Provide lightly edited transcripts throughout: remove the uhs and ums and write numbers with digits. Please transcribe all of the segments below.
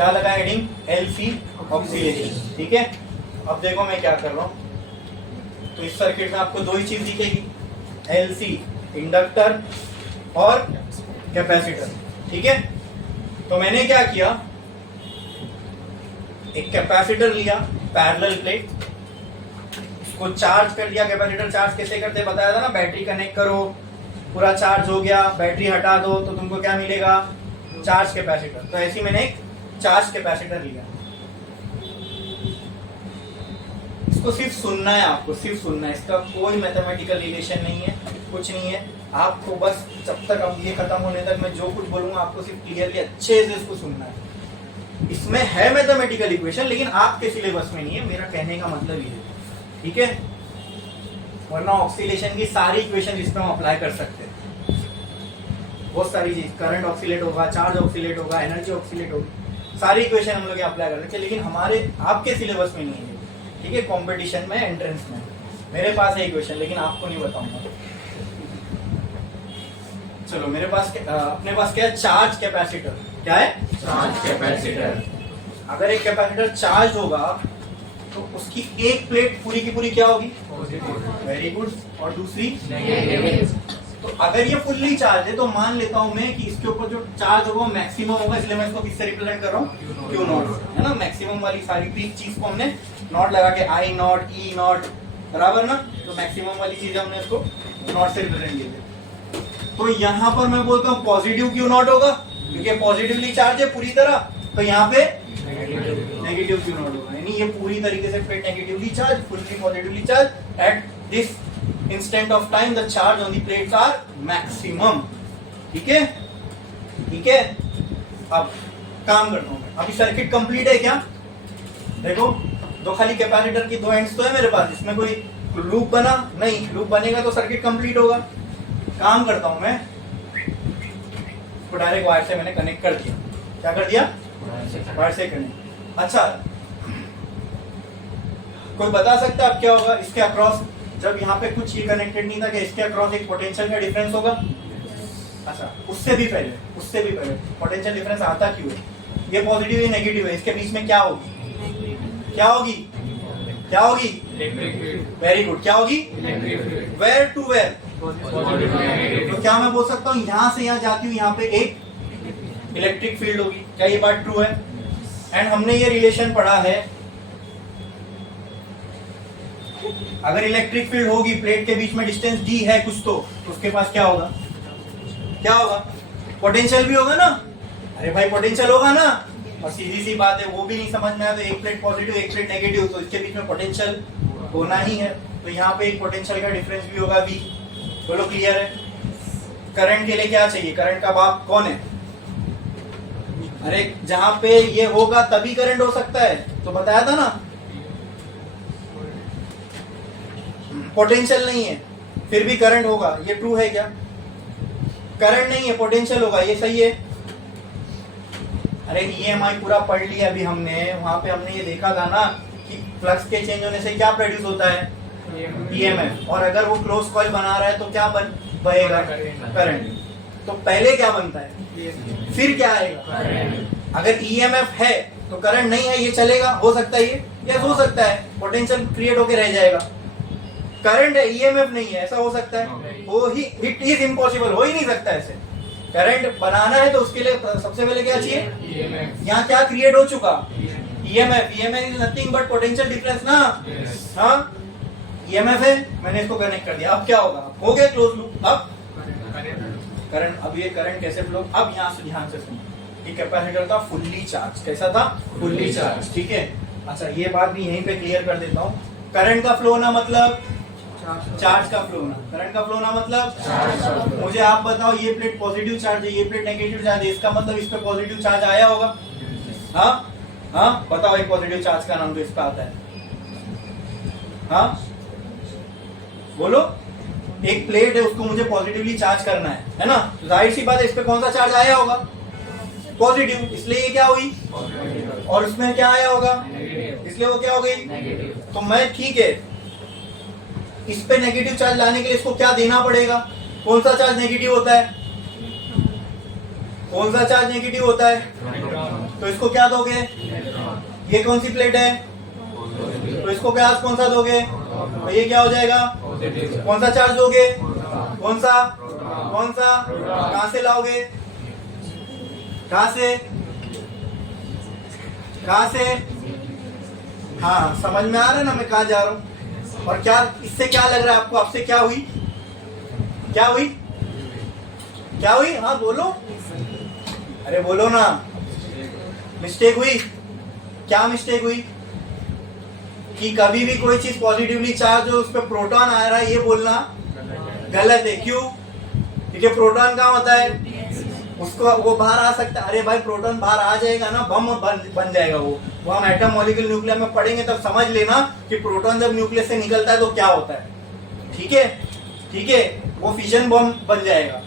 क्या लगा heading, Lc oxidation. ठीक है, अब देखो मैं क्या कर रहा हूँ, तो इस सर्किट में आपको दो ही चीज दिखेगी, Lc इंडक्टर और कैपेसिटर। ठीक है, तो मैंने क्या किया, एक कैपेसिटर लिया पैरेलल प्लेट, उसको चार्ज कर लिया। कैपेसिटर चार्ज कैसे करते बताया था ना, बैटरी कनेक्ट करो, पूरा चार्ज हो गया, बैटरी हटा दो तो तुमको क्या मिलेगा, चार्ज कैपेसिटर। तो ऐसे मैंने एक चार्ज कैपेसिटर लिया। इसको सिर्फ सुनना है, आपको सिर्फ सुनना है, इसका कोई मैथमेटिकल रिलेशन नहीं है, कुछ नहीं है। आपको बस जब तक अब ये खत्म होने तक मैं जो कुछ बोलूंगा आपको सिर्फ क्लियरली अच्छे से इसको सुनना है। इसमें है मैथमेटिकल इक्वेशन लेकिन आपके सिलेबस में नहीं है, मेरा कहने का मतलब ये है। ठीक है, वरना ऑक्सीलेशन की सारी इक्वेशन इस पर हम अप्लाई कर सकते हैं, बहुत सारी चीज, करंट ऑक्सीलेट होगा, चार्ज ऑक्सीलेट होगा, एनर्जी ऑक्सीलेट होगी, सारी इक्वेशन हम लोग अप्लाई कर सकते हैं, लेकिन हमारे आपके सिलेबस में नहीं है। ठीक है, कंपटीशन में, एंट्रेंस में मेरे पास है इक्वेशन लेकिन आपको नहीं बताऊंगा। चलो, मेरे पास अपने पास क्या है, चार्ज कैपेसिटर। क्या है, चार्ज कैपेसिटर। अगर एक कैपेसिटर चार्ज होगा तो उसकी एक प्लेट पूरी की पूरी क्या होगी, वेरी गुड, और दूसरी नेगेटिव। तो अगर ये फुल्ली चार्ज है तो मान लेता हूं मैं कि इसके ऊपर जो चार्ज होगा वो मैक्सिमम होगा, इसलिए मैं इसको किससे रिप्रेजेंट कर रहा हूँ, क्यू नॉट, है ना। मैक्सिमम वाली सारी चीज को हमने नॉट लगा के, आई नॉट, ई नॉट, बराबर ना, तो मैक्सिमम वाली चीज हमने इसको नॉट से रिप्रेजेंट किया। तो यहाँ पर मैं बोलता हूँ पॉजिटिव क्यू नॉट होगा क्योंकि पॉजिटिवली चार्ज है पूरी तरह, तो यहाँ पे नेगेटिव क्यू नॉट होगा, यानी ये पूरी तरीके से plate negatively charge, fully positively charge. At this instant of time the charge on the plates are maximum. ठीक है, ठीक है। अब काम करता हूँ, अभी सर्किट कंप्लीट है क्या, देखो दो खाली कैपेसिटर की दो एंड्स तो है मेरे पास, इसमें कोई लूप बना नहीं, लूप बनेगा तो सर्किट कंप्लीट होगा। काम करता हूं मैं, तो डायरेक्ट वायर से मैंने कनेक्ट कर दिया। क्या कर दिया, वायर से कनेक्ट। अच्छा, कोई बता सकता है अब क्या होगा इसके अक्रॉस, जब यहाँ पे कुछ ये कनेक्टेड नहीं था कि इसके अक्रॉस एक पोटेंशियल का डिफरेंस होगा। अच्छा, उससे भी पहले पोटेंशियल डिफरेंस आता क्यों है, ये पॉजिटिव या नेगेटिव है, इसके बीच में क्या होगी, क्या होगी, क्या होगी, वेरी गुड, क्या होगी, वेयर टू वेयर। तो क्या मैं बोल सकता हूँ यहां से यहां जाती हूँ, यहाँ पे एक इलेक्ट्रिक फील्ड होगी, क्या ये बात ट्रू है। एंड हमने ये रिलेशन पढ़ा है, अगर इलेक्ट्रिक फील्ड होगी, प्लेट के बीच में डिस्टेंस डी है कुछ, तो उसके पास क्या होगा, क्या होगा, पोटेंशियल भी होगा ना। अरे भाई पोटेंशियल होगा ना, और सीधी सी बात है, वो भी नहीं समझ में आया तो एक प्लेट पॉजिटिव एक प्लेट नेगेटिव, तो इसके बीच में पोटेंशियल होना ही है, तो यहाँ पे एक पोटेंशियल का डिफरेंस भी होगा V। बोलो क्लियर है। करंट के लिए क्या चाहिए, करंट का बाप कौन है, अरे जहां पे ये होगा तभी करंट हो सकता है, तो बताया था ना, पोटेंशियल नहीं है फिर भी करंट होगा, ये ट्रू है क्या, करंट नहीं है पोटेंशियल होगा, ये सही है। अरे EMI पूरा पढ़ लिया अभी हमने, वहां पे हमने ये देखा था ना कि फ्लक्स के चेंज होने से क्या प्रोड्यूस होता है, EMF, और अगर वो क्लोज कॉइल बना रहा है तो क्या बहेगा, करंट। तो पहले क्या बनता है, फिर क्या आएगा, अगर EMF है तो करंट नहीं है, ये चलेगा, हो सकता है ये, यस हो सकता है, पोटेंशियल क्रिएट होके रह जाएगा। करंट है, EMF नहीं है, ऐसा हो सकता है, वो ही, इट इज इम्पॉसिबल, हो ही नहीं सकता ऐसे। करंट बनाना है तो उसके लिए सबसे पहले क्या चाहिए, यहाँ क्या क्रिएट हो चुका, EMF। EMF is nothing but potential difference ना, हाँ EMF है, मैंने इसको कनेक्ट कर दिया, अब क्या होगा, हो गया क्लोज लूप। अब करंट, अब ये करंट कैसे फ्लो, अब यहाँ से ध्यान से सुनो, ये कैपेसिटर था फुल्ली चार्ज, कैसा था, फुल्ली चार्ज। ठीक है, अच्छा ये बात भी यहीं पे क्लियर कर देता हूँ, करंट का फ्लो ना मतलब चार्ज का फ्लो ना, करंट का फ्लो ना मतलब, मुझे आप बताओ ये प्लेट पॉजिटिव चार्ज है, ये प्लेट नेगेटिव चार्ज है, इसका मतलब इस पे पॉजिटिव चार्ज आया होगा, हाँ हाँ बताओ, एक पॉजिटिव चार्ज का नाम तो इसका आता है, हाँ बोलो, एक प्लेट है उसको मुझे पॉजिटिवली चार्ज करना है ना, तो जाहिर सी बात है इस पे कौन सा चार्ज आया होगा, पॉजिटिव, इसलिए ये क्या हुई, और उसमें क्या आया होगा, इसलिए वो क्या हो गई। तो मैं ठीक है, इस पे नेगेटिव चार्ज लाने के लिए इसको क्या देना पड़ेगा, कौन सा चार्ज नेगेटिव होता है, कौन सा चार्ज नेगेटिव होता है? तो इसको क्या दोगे? ये कौन सी प्लेट है? तो इसको क्या कौन सा दोगे? तो ये क्या हो जाएगा? कौन सा चार्ज दोगे? कौन सा? कौन सा? कहां से लाओगे? कहां से? कहां से? हाँ, समझ में आ रहा है ना मैं कहां जा रहा हूं? और क्या इससे क्या लग रहा है आपको? आपसे क्या हुई? क्या हुई? क्या हुई? हाँ बोलो, अरे बोलो ना। मिस्टेक हुई? क्या मिस्टेक हुई? कि कभी भी कोई चीज पॉजिटिवली चार्ज हो उस पर प्रोटॉन आ रहा है ये बोलना गलत है। क्यों? क्योंकि प्रोटॉन कहाँ होता है? उसको वो बाहर आ सकता है। अरे भाई प्रोटॉन बाहर आ जाएगा ना, बम बन जाएगा वो हम एटम मॉलिक्यूल न्यूक्लियर में पढ़ेंगे तब समझ लेना कि प्रोटॉन जब न्यूक्लियस से निकलता है तो क्या होता है। ठीक है, ठीक है, वो फिजन बम बन जाएगा।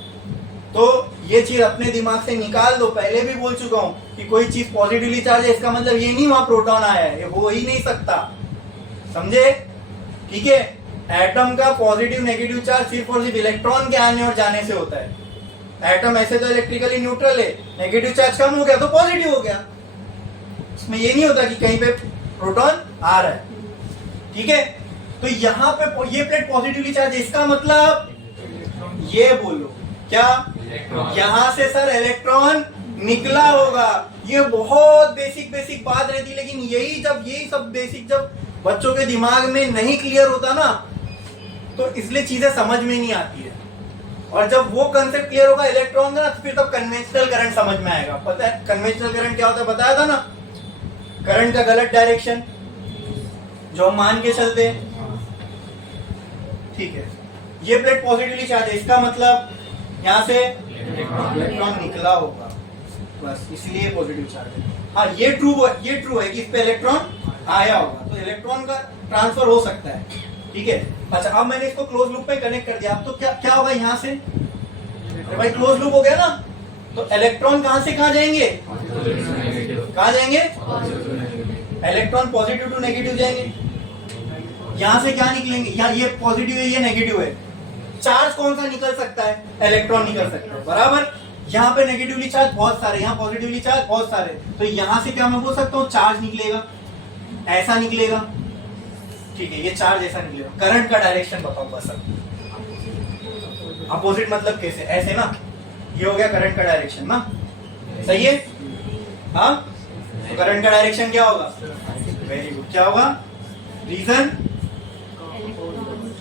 तो ये चीज अपने दिमाग से निकाल दो। पहले भी बोल चुका हूं कि कोई चीज पॉजिटिवली चार्ज है इसका मतलब ये नहीं वहां प्रोटॉन आया है, ये हो ही नहीं सकता। समझे? ठीक है, एटम का पॉजिटिव नेगेटिव चार्ज सिर्फ और सिर्फ इलेक्ट्रॉन के आने और जाने से होता है। एटम ऐसे तो इलेक्ट्रिकली न्यूट्रल है, नेगेटिव चार्ज कम हो गया तो पॉजिटिव हो गया। इसमें ये नहीं होता कि कहीं पे प्रोटॉन आ रहा है। ठीक है, तो यहाँ पे ये प्लेट पॉजिटिवली चार्ज है, इसका मतलब ये बोलो क्या? यहाँ से सर इलेक्ट्रॉन निकला होगा। ये बहुत बेसिक बात रहती, लेकिन यही सब बेसिक जब बच्चों के दिमाग में नहीं क्लियर होता ना तो इसलिए चीजें समझ में नहीं आती है। और जब वो कंसेप्ट क्लियर होगा इलेक्ट्रॉन का, फिर तब कन्वेंशनल करंट समझ में आएगा। पता है कन्वेंशनल करंट क्या होता है? बताया था ना, करंट का गलत डायरेक्शन जो हम मान के चलते हैं। ठीक है, ये प्लेट पॉजिटिवली चार्ज है, इसका मतलब यहाँ से इलेक्ट्रॉन निकला होगा बस, इसलिए पॉजिटिव चार्ज है। हाँ, ये ट्रू है कि इस पे इलेक्ट्रॉन आया होगा, तो इलेक्ट्रॉन का ट्रांसफर हो सकता है। ठीक है, अच्छा अब मैंने इसको क्लोज लूप में कनेक्ट कर दिया। अब तो क्या होगा यहाँ से? अरे भाई क्लोज लूप हो गया ना, तो इलेक्ट्रॉन कहां से कहां जाएंगे? कहां जाएंगे? इलेक्ट्रॉन पॉजिटिव टू नेगेटिव जाएंगे। यहां से क्या निकलेंगे? यहाँ ये पॉजिटिव है, ये नेगेटिव है। चार्ज कौन सा निकल सकता है? इलेक्ट्रॉन निकल सकता है, बराबर। यहाँ पे नेगेटिवली चार्ज बहुत सारे, यहाँ पॉजिटिवली चार्ज बहुत सारे, तो यहाँ से क्या मैं बोल सकता हूँ? चार्ज निकलेगा, ऐसा निकलेगा। ठीक है, ये चार्ज ऐसा निकलेगा। करंट का डायरेक्शन बताओ बस। अपोजिट मतलब कैसे? ऐसे ना, ये हो गया करंट का डायरेक्शन ना, सही है? हाँ, तो करंट का डायरेक्शन क्या होगा? वेरी गुड, क्या होगा? रीजन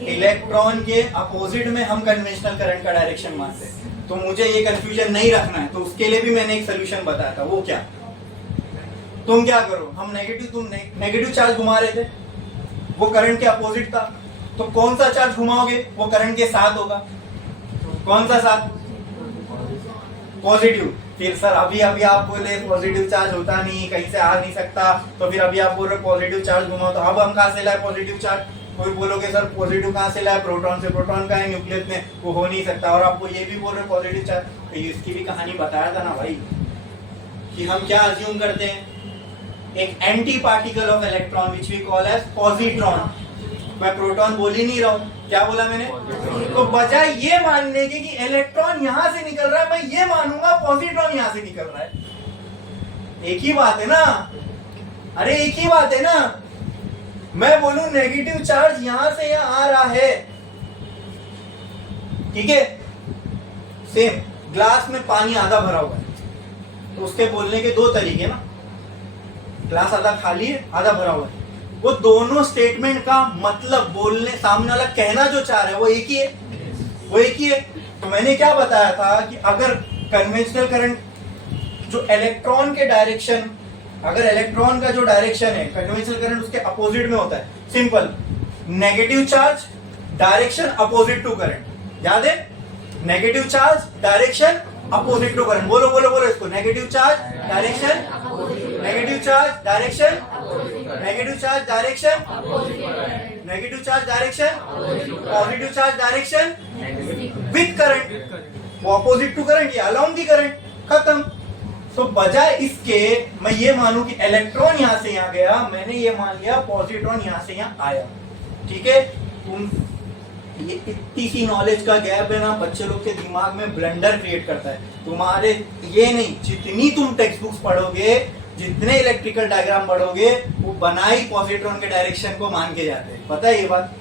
इलेक्ट्रॉन के अपोजिट में हम कन्वेंशनल करंट का डायरेक्शन मानते हैं। तो मुझे ये कंफ्यूजन नहीं रखना है, तो उसके लिए भी मैंने एक सोल्यूशन बताया था। वो क्या? तुम क्या करो, तुम नेगेटिव चार्ज घुमा रहे थे, वो करंट के अपोजिट था, तो कौन सा चार्ज घुमाओगे? वो करंट के साथ होगा। कौन सा साथ? पॉजिटिव। फिर सर अभी आप बोले पॉजिटिव चार्ज होता नहीं, कहीं से आ नहीं सकता, तो फिर अभी आप बोल रहे पॉजिटिव चार्ज घुमाओ, तो अब हम कहां से लाए पॉजिटिव चार्ज? कोई बोलोगे सर पॉजिटिव कहां से लाए? प्रोटॉन से। प्रोटॉन का है न्यूक्लियस में, वो हो नहीं सकता। और आपको ये भी बोल रहे पॉजिटिव चार्ज, तो इसकी भी कहानी बताया था ना भाई, कि हम क्या अज्यूम करते हैं? एक anti particle of electron which we call as positron. मैं प्रोटॉन बोल ही नहीं रहा हूं, क्या बोला मैंने? तो बजाय ये मानने के कि इलेक्ट्रॉन यहां से निकल रहा है, मैं ये मानूंगा पॉजिट्रॉन यहां से निकल रहा है। एक ही बात है ना? अरे एक ही बात है ना। मैं बोलूं नेगेटिव चार्ज यहां से यहां आ रहा है, ठीक है? सेम ग्लास में पानी आधा भरा हुआ है, तो उसके बोलने के दो तरीके ना, ग्लास आधा खाली है, आधा भरा हुआ है। वो दोनों स्टेटमेंट का मतलब बोलने, सामने वाला कहना जो चाह रहा है वो एक ही है, वो एक ही है। तो मैंने क्या बताया था कि अगर कन्वेंशनल करंट जो इलेक्ट्रॉन के डायरेक्शन, अगर इलेक्ट्रॉन का जो डायरेक्शन है कन्वेंशनल करंट उसके अपोजिट में होता है, simple, negative charge direction opposite to current. याद है? Negative charge direction opposite to current. बोलो बोलो बोलो इसको, negative charge direction, negative charge direction, negative charge direction, negative charge direction, positive charge direction with current. वो अपोजिट टू करंट या along the current, खत्म। तो बजाय इसके मैं ये मानूं कि इलेक्ट्रॉन यहां से यहां गया, मैंने ये मान लिया पॉजिट्रॉन यहां से यहां आया। ठीक है, तुम ये इतनी सी नॉलेज का गैप है ना, बच्चे लोग के दिमाग में ब्लंडर क्रिएट करता है। तुम्हारे ये नहीं, जितनी तुम टेक्स्ट बुक्स पढ़ोगे, जितने इलेक्ट्रिकल डायग्राम पढ़ोगे, वो बना ही पॉजिट्रॉन के डायरेक्शन को मान के जाते हैं। पता है ये बात?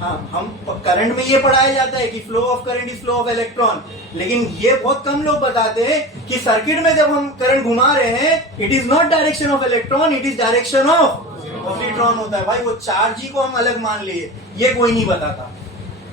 हाँ, हम करंट में ये पढ़ाया जाता है कि flow of current is flow of electron, लेकिन ये बहुत कम लोग बताते हैं कि सर्किट में जब हम करंट घुमा रहे हैं, it is not direction of electron, it is direction of positron होता है। भाई वो चार्ज ही को हम अलग मान लिए, ये कोई नहीं बताता।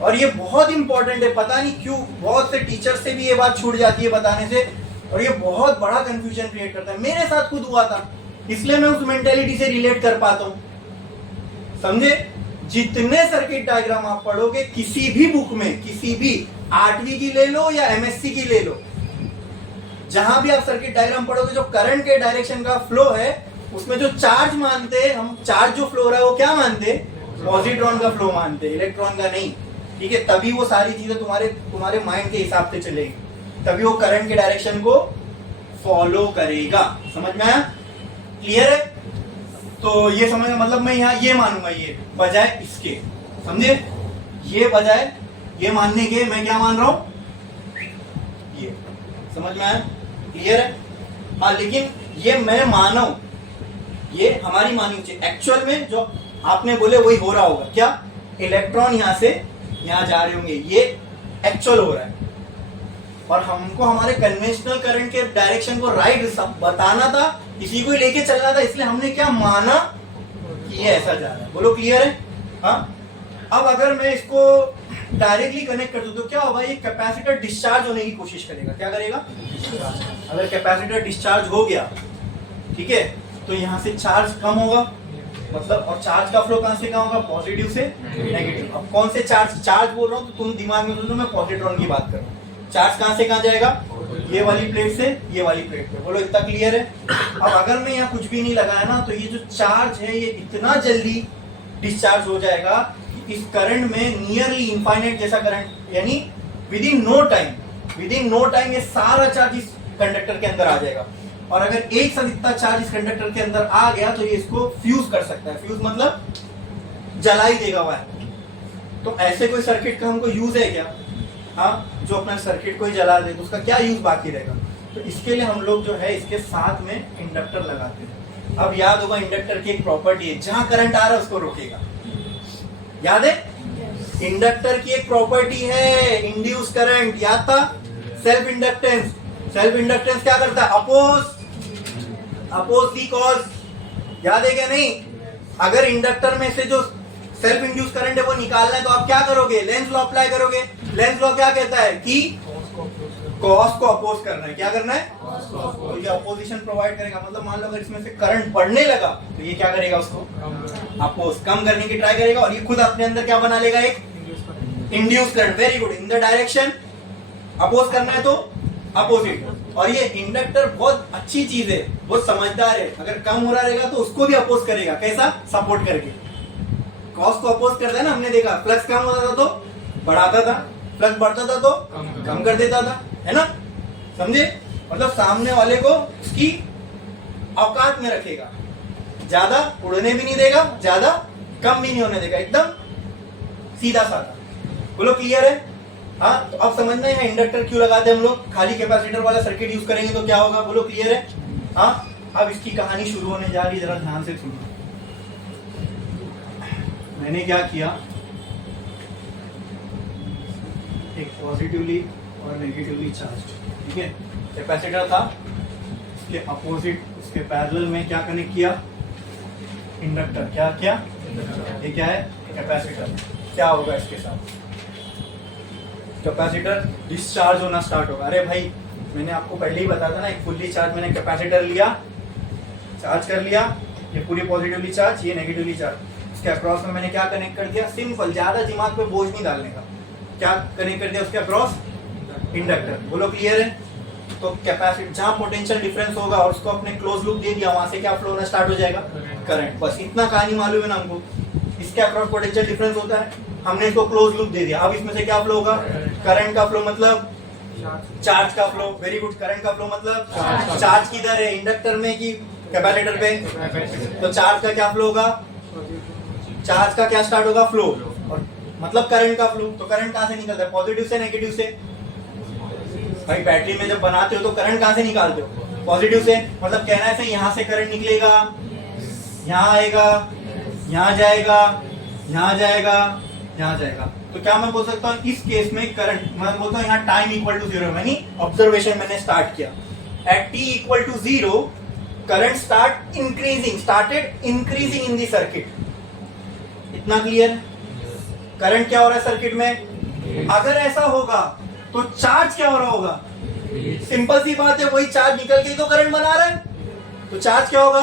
और ये बहुत इंपॉर्टेंट है, पता नहीं क्यों बहुत से टीचर से भी ये बात छूट जाती है बताने से, और ये बहुत बड़ा कंफ्यूजन क्रिएट करता है। मेरे साथ खुद हुआ था, इसलिए मैं उस मेंटेलिटी से रिलेट कर पाता हूं। समझे? जितने सर्किट डायग्राम आप पढ़ोगे किसी भी बुक में, किसी भी 8वीं की ले लो या एमएससी की ले लो, जहां भी आप सर्किट डायग्राम पढ़ोगे, जो करंट के डायरेक्शन का फ्लो है, उसमें जो चार्ज मानते हैं हम, चार्ज जो फ्लो रहा है वो क्या मानते हैं? पॉजिट्रॉन का फ्लो मानते हैं, इलेक्ट्रॉन का नहीं। ठीक है? तभी वो सारी चीजें तुम्हारे माइंड के हिसाब से चलेगी, तभी वो करंट के डायरेक्शन को फॉलो करेगा। समझ में आया? क्लियर है? तो ये समझ में, मतलब मैं यहाँ ये मानूंगा, ये बजाय इसके, समझे? ये बजाय ये मानने के मैं क्या मान रहा हूं? ये। समझ में आया? क्लियर है? हाँ, लेकिन ये मैं माना हूं, ये हमारी मानी चाहिए। एक्चुअल में जो आपने बोले वही हो रहा होगा। क्या? इलेक्ट्रॉन यहां से यहां जा रहे होंगे, ये एक्चुअल हो रहा है। और हमको हमारे कन्वेंशनल करंट के डायरेक्शन को राइट बताना था, इसी को लेके चलना था, इसलिए हमने क्या माना कि ये ऐसा जा रहा है। बोलो क्लियर है? हाँ। अब अगर मैं इसको डायरेक्टली कनेक्ट कर दूं तो क्या होगा? ये कैपेसिटर डिस्चार्ज होने की कोशिश करेगा। क्या करेगा? अगर कैपेसिटर डिस्चार्ज हो गया, ठीक है, तो यहाँ से चार्ज कम होगा, मतलब, और चार्ज का फ्लो कहां से कहां होगा? पॉजिटिव से नेगेटिव। अब कौन से चार्ज बोल रहा हूँ तो तुम दिमाग में सोचो, मैं पॉजिट्रॉन की बात कर रहा हूँ। चार्ज कहां से कहां जाएगा? ये वाली प्लेट से ये वाली प्लेट पे। बोलो इतना क्लियर है? अब अगर मैं यहाँ कुछ भी नहीं लगाया ना, तो ये जो चार्ज है ये इतना जल्दी डिस्चार्ज हो जाएगा कि इस करंट में नियरली इनफाइनाइट जैसा करंट, यानी विद इन नो टाइम ये सारा चार्ज इस कंडक्टर के अंदर आ जाएगा। और अगर एक साथ इतना चार्ज इस कंडक्टर के अंदर आ गया तो ये इसको फ्यूज कर सकता है। फ्यूज मतलब जला ही देगा वायर। तो ऐसे कोई सर्किट का हमको यूज है क्या? हाँ, जो अपना सर्किट को ही जला दे तो उसका क्या यूज बाकी रहेगा? तो इसके लिए हम लोग जो है इसके साथ में इंडक्टर लगाते हैं। अब याद होगा इंडक्टर की एक प्रॉपर्टी है, जहां करंट आ रहा है उसको रोकेगा। याद है? इंडक्टर की एक प्रॉपर्टी है इंड्यूस करंट, याद था? Self inductance. सेल्फ इंडक्टेंस क्या करता है? Oppose the cause. याद है क्या? नहीं। अगर इंडक्टर में से जो सेल्फ इंड्यूस करंट है वो निकालना है तो आप क्या करोगे? लेंज लॉ अप्लाई करोगे। लेंज लॉ क्या कहता है कि कॉस को अपोज करना है। क्या करना है? तो ये अपोजिशन प्रोवाइड करेगा। मतलब मान लो अगर इसमें से करंट बढ़ने लगा तो ये क्या करेगा? उसको अपोज, कम करने की ट्राई करेगा, और ये खुद अपने अंदर क्या बना लेगा? एक induce current. Very good. In the direction oppose करना है तो अपोजिट। और ये इंडक्टर बहुत अच्छी चीज है, बहुत समझदार है। अगर कम हो रहा रहेगा तो उसको भी अपोज करेगा। कैसा? सपोर्ट करके। कॉस को अपोज करता है ना, हमने देखा फ्लक्स कम होता था तो बढ़ाता था, फ्लक्स बढ़ता था तो कम कर देता था, है ना? समझे? मतलब सामने वाले को उसकी औकात में रखेगा, ज्यादा उड़ने भी नहीं देगा, ज्यादा कम भी नहीं होने देगा, एकदम सीधा साधा। बोलो क्लियर है? हाँ, तो अब समझना है इंडक्टर क्यों लगाते हैं हम लोग। खाली कैपेसिटर वाला सर्किट यूज करेंगे तो क्या होगा? बोलो क्लियर है? हाँ, अब इसकी कहानी शुरू होने जा रही है, जरा ध्यान से सुनो। मैंने क्या किया, एक पॉजिटिवली और नेगेटिवली चार्ज, ठीक है, कैपेसिटर था, उसके अपोजिट, उसके पैरेलल में क्या कनेक्ट किया? इंडक्टर। क्या किया? ये क्या है? कैपेसिटर। क्या होगा इसके साथ? कैपेसिटर डिस्चार्ज होना स्टार्ट होगा। अरे भाई, मैंने आपको पहले ही बताया था ना, एक फुल्ली चार्ज मैंने कैपेसिटर लिया, चार्ज कर लिया, ये पूरी पॉजिटिवली चार्ज, ये नेगेटिवली चार्ज, उसके अक्रॉस में मैंने क्या कनेक्ट कर दिया? सिंपल, ज्यादा दिमाग पे बोझ नहीं डालने का। क्या कनेक्ट कर दिया उसके अक्रॉस? इंडक्टर। बोलो क्लियर है? तो कैपेसिटर जहां पोटेंशियल डिफरेंस होगा और उसको अपने क्लोज लूप दे दिया, वहां से क्या फ्लो होना स्टार्ट हो जाएगा? करंट। बस इतना कहानी मालूम है ना हमको। इसके अक्रॉस पोटेंशियल डिफरेंस होता है, हमने इसको क्लोज लूप दे दिया। अब इसमें से क्या फ्लो होगा? करंट का फ्लो, मतलब चार्ज का फ्लो। Very good. करंट का फ्लो मतलब चार्ज किधर है? इंडक्टर में कि कैपेसिटर पे? तो चार्ज का क्या फ्लो होगा? चार्ज का क्या स्टार्ट होगा? फ्लो। और मतलब करंट का फ्लो। तो करंट कहां से निकलता है? पॉजिटिव से, नेगेटिव से? भाई बैटरी में जब बनाते हो तो करंट कहां से निकालते हो? पॉजिटिव से। मतलब कहना है यहां से करंट निकलेगा, यहां आएगा, यहां जाएगा, यहां जाएगा, यहां जाएगा। तो क्या मैं बोल सकता हूं इस केस में करंट, मैं बोलता हूं यहां टाइम इक्वल टू 0, यानी ऑब्जर्वेशन मैंने स्टार्ट किया at t equal to 0, current started increasing in the circuit. इतना क्लियर? करंट क्या हो रहा है सर्किट में? अगर ऐसा होगा तो चार्ज क्या हो रहा होगा? सिंपल सी बात है, वही चार्ज निकल के तो करंट बना रहा है, तो चार्ज क्या होगा?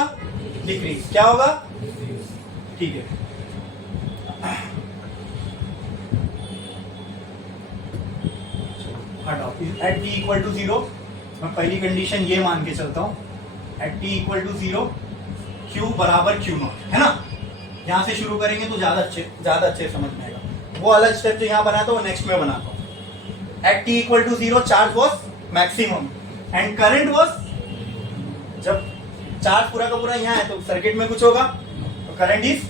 डिक्रीज। क्या होगा? ठीक है, हटाओ। एट t इक्वल टू 0 मैं पहली कंडीशन ये मान के चलता हूं, at t equal to 0 Q बराबर Q0, है ना? यहां से शुरू करेंगे तो ज्यादा अच्छे समझ में आएगा। वो अलग स्टेप जो यहां बनाता हूं वो नेक्स्ट में बनाता हूं। At t equal to 0 charge was maximum and current was, जब चार्ज पूरा का पूरा यहाँ है तो सर्किट में कुछ होगा, तो करंट इज,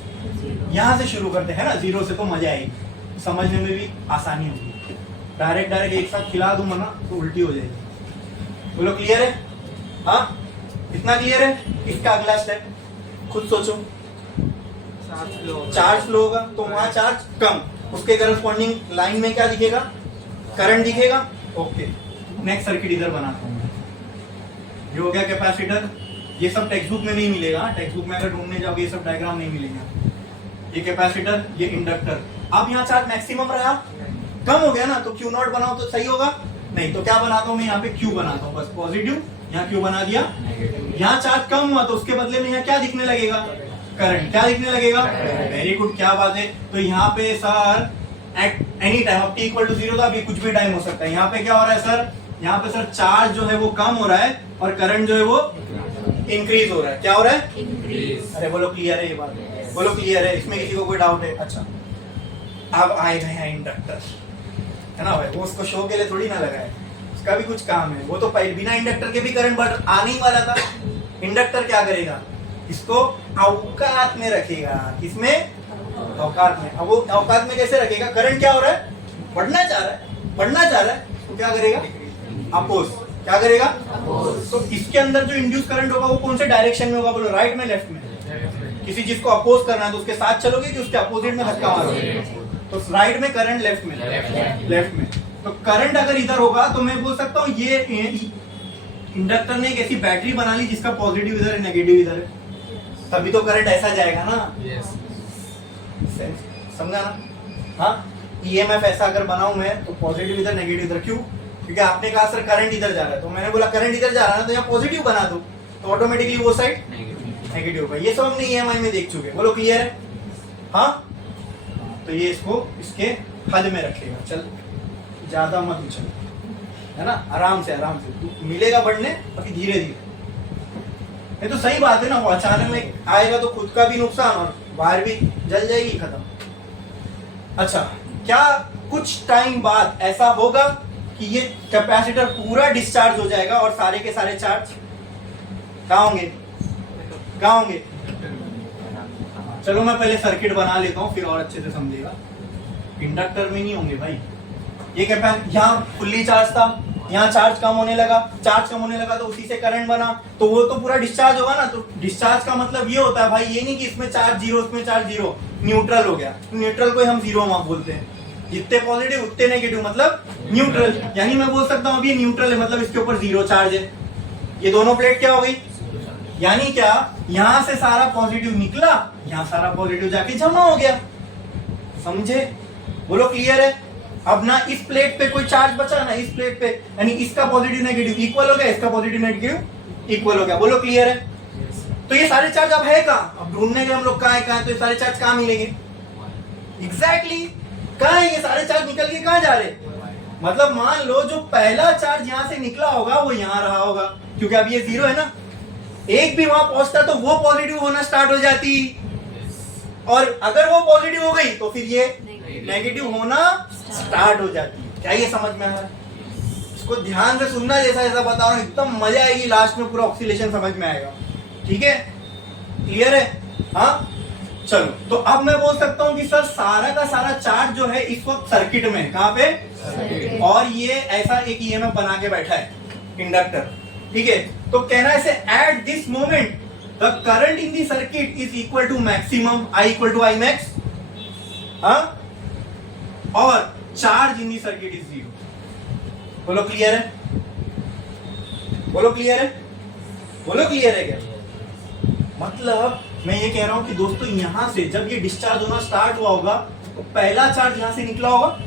यहां से शुरू करते हैं ना, 0 से, तो मजा आएगी, समझने में भी आसानी होगी। डायरेक्ट एक साथ खिला दूंगा ना तो उल्टी हो जाएगी। बोलो क्लियर है? हाँ, इतना क्लियर है? इसका अगला स्टेप खुद सोचो। चार्ज फ्लो होगा तो वहां चार्ज कम, उसके करस्पॉन्डिंग लाइन में क्या दिखेगा? करंट दिखेगा। ओके, नेक्स्ट सर्किट इधर बनाता हूं। ये हो गया कैपेसिटर। ये सब टेक्स्ट बुक में नहीं मिलेगा, टेक्स्ट बुक में अगर ढूंढने जाओगे ये सब डायग्राम नहीं मिलेगा। ये कैपेसिटर, ये इंडक्टर। अब यहाँ चार्ज मैक्सिमम रहा, कम हो गया ना, तो Q नॉट बनाओ तो सही होगा? नहीं, तो क्या बनाता हूँ मैं यहाँ पे? Q बनाता हूँ, बस पॉजिटिव, यहाँ Q बना दिया। यहाँ चार्ज कम हुआ तो उसके बदले में यहाँ क्या दिखने लगेगा? करंट। क्या दिखने लगेगा? वेरी गुड, क्या बात है। तो यहाँ पे सर एट एनी टाइम, अब t इक्वल टू 0 था, अभी कुछ भी टाइम हो सकता है। यहाँ पे क्या हो रहा है सर? यहाँ पे सर चार्ज जो है वो कम हो रहा है और करंट जो है वो इंक्रीज हो रहा है। क्या हो रहा है? इंक्रीज। अरे बोलो क्लियर है ये बात? बोलो क्लियर है? इसमें किसी को कोई डाउट है? अच्छा, अब आएगा यहाँ इंडक्टर, है ना भाई? वो उसको शो के लिए थोड़ी ना लगा है, उसका भी कुछ काम है। वो तो पहले बिना इंडक्टर के भी करंट आने ही वाला था। इंडक्टर क्या करेगा? इसको औकात में रखेगा। किसमें? औकात में। अब वो औकात में कैसे रखेगा? करंट क्या हो रहा है? बढ़ना चाह रहा है, तो क्या करेगा? अपोज। क्या करेगा? तो इसके अंदर जो इंड्यूस करंट होगा वो कौन से डायरेक्शन में होगा? बोलो, राइट में, लेफ्ट में? किसी चीज को अपोज करना है तो उसके साथ चलोगे कि उसके अपोजिट में धक्का मारोगे? तो राइट में करंट, लेफ्ट में? लेफ्ट में। तो करंट अगर इधर होगा तो मैं बोल सकता हूँ ये इंडक्टर ने एक ऐसी बैटरी बना ली जिसका पॉजिटिव इधर है, नेगेटिव इधर है, तभी तो करंट ऐसा जाएगा ना। समझा ना? हाँ, ईएमएफ ऐसा अगर बनाऊं मैं तो पॉजिटिव इधर, नेगेटिव इधर। क्यों? क्योंकि आपने कहा सर करंट इधर जा रहा है, तो मैंने बोला करंट इधर जा रहा है ना, तो यहाँ पॉजिटिव बना दो, तो ऑटोमेटिकली वो साइड नेगेटिव होगा। ये सब हमने ईएमआई में देख चुके। बोलो क्लियर है? हाँ, तो ये इसको इसके हद में रखेगा। चल, ज्यादा मत उछल, है ना? आराम से मिलेगा बढ़ने, बाकी धीरे धीरे। ये तो सही बात है ना, वो अचानक में आएगा तो खुद का भी नुकसान और वायर भी जल जाएगी, खत्म। अच्छा, क्या कुछ टाइम बाद ऐसा होगा कि ये कैपेसिटर पूरा डिस्चार्ज हो जाएगा और सारे के सारे चार्ज कहाँ होंगे? चलो मैं पहले सर्किट बना लेता हूँ, फिर और अच्छे से समझेगा। इंडक्टर में नहीं होंगे भाई। ये कैपेसिटर यहाँ फुल्ली चार्ज था, यहाँ चार्ज कम होने लगा तो उसी से करंट बना, तो वो तो पूरा डिस्चार्ज होगा ना। तो डिस्चार्ज का मतलब ये होता है भाई, ये नहीं कि इसमें चार्ज 0, उसमें चार्ज 0, न्यूट्रल हो गया। न्यूट्रल को हम 0 बोलते हैं। जितने पॉजिटिव उतने नेगेटिव, मतलब न्यूट्रल। यानी मैं बोल सकता हूँ अभी न्यूट्रल है, मतलब इसके ऊपर 0 चार्ज है। ये दोनों प्लेट क्या हो गई? यानी क्या? यहां से सारा पॉजिटिव निकला, यहां सारा पॉजिटिव जाके जमा हो गया। समझे? बोलो क्लियर है? अब ना इस प्लेट पे कोई चार्ज बचा ना इस प्लेट पे, यानी इसका पॉजिटिव नेगेटिव इक्वल हो गया, इसका पॉजिटिव नेगेटिव इक्वल हो गया। बोलो क्लियर है? तो ये सारे चार्ज अब है कहाँ? अब ढूंढने के हम लोग कहाँ है, तो ये सारे चार्ज कहाँ मिलेंगे? एग्जैक्टली, कहाँ है ये सारे चार्ज? निकल के कहाँ जा रहे? मतलब मान लो जो पहला चार्ज यहाँ से निकला होगा वो यहाँ रहा होगा, क्योंकि अब ये 0 है ना। एक भी वहां पहुंचता तो वो पॉजिटिव होना स्टार्ट हो जाती, और अगर वो पॉजिटिव हो गई तो फिर ये नेगेटिव होना स्टार्ट हो जाती। क्या ये समझ में आ रहा है? इसको ध्यान से सुनना, जैसा बता रहा हूँ, एकदम मजा आएगी। लास्ट में पूरा ऑक्सीलेशन समझ में आएगा। ठीक है? क्लियर है? हाँ, चलो, तो अब मैं बोल सकता हूं कि सर सारा का सारा चार्ज जो है इस वक्त सर्किट में, कहां पे, और ये ऐसा एक ईएमएफ बना के बैठा है इंडक्टर, ठीक है। तो कहना है at this moment the current in the circuit is equal to maximum, I equal to I max, और charge in the circuit is 0। बोलो क्लियर है, बोलो क्लियर है, बोलो क्लियर है क्या? मतलब मैं ये कह रहा हूं कि दोस्तों यहां से जब ये डिस्चार्ज होना स्टार्ट हुआ होगा तो पहला चार्ज यहां से निकला होगा,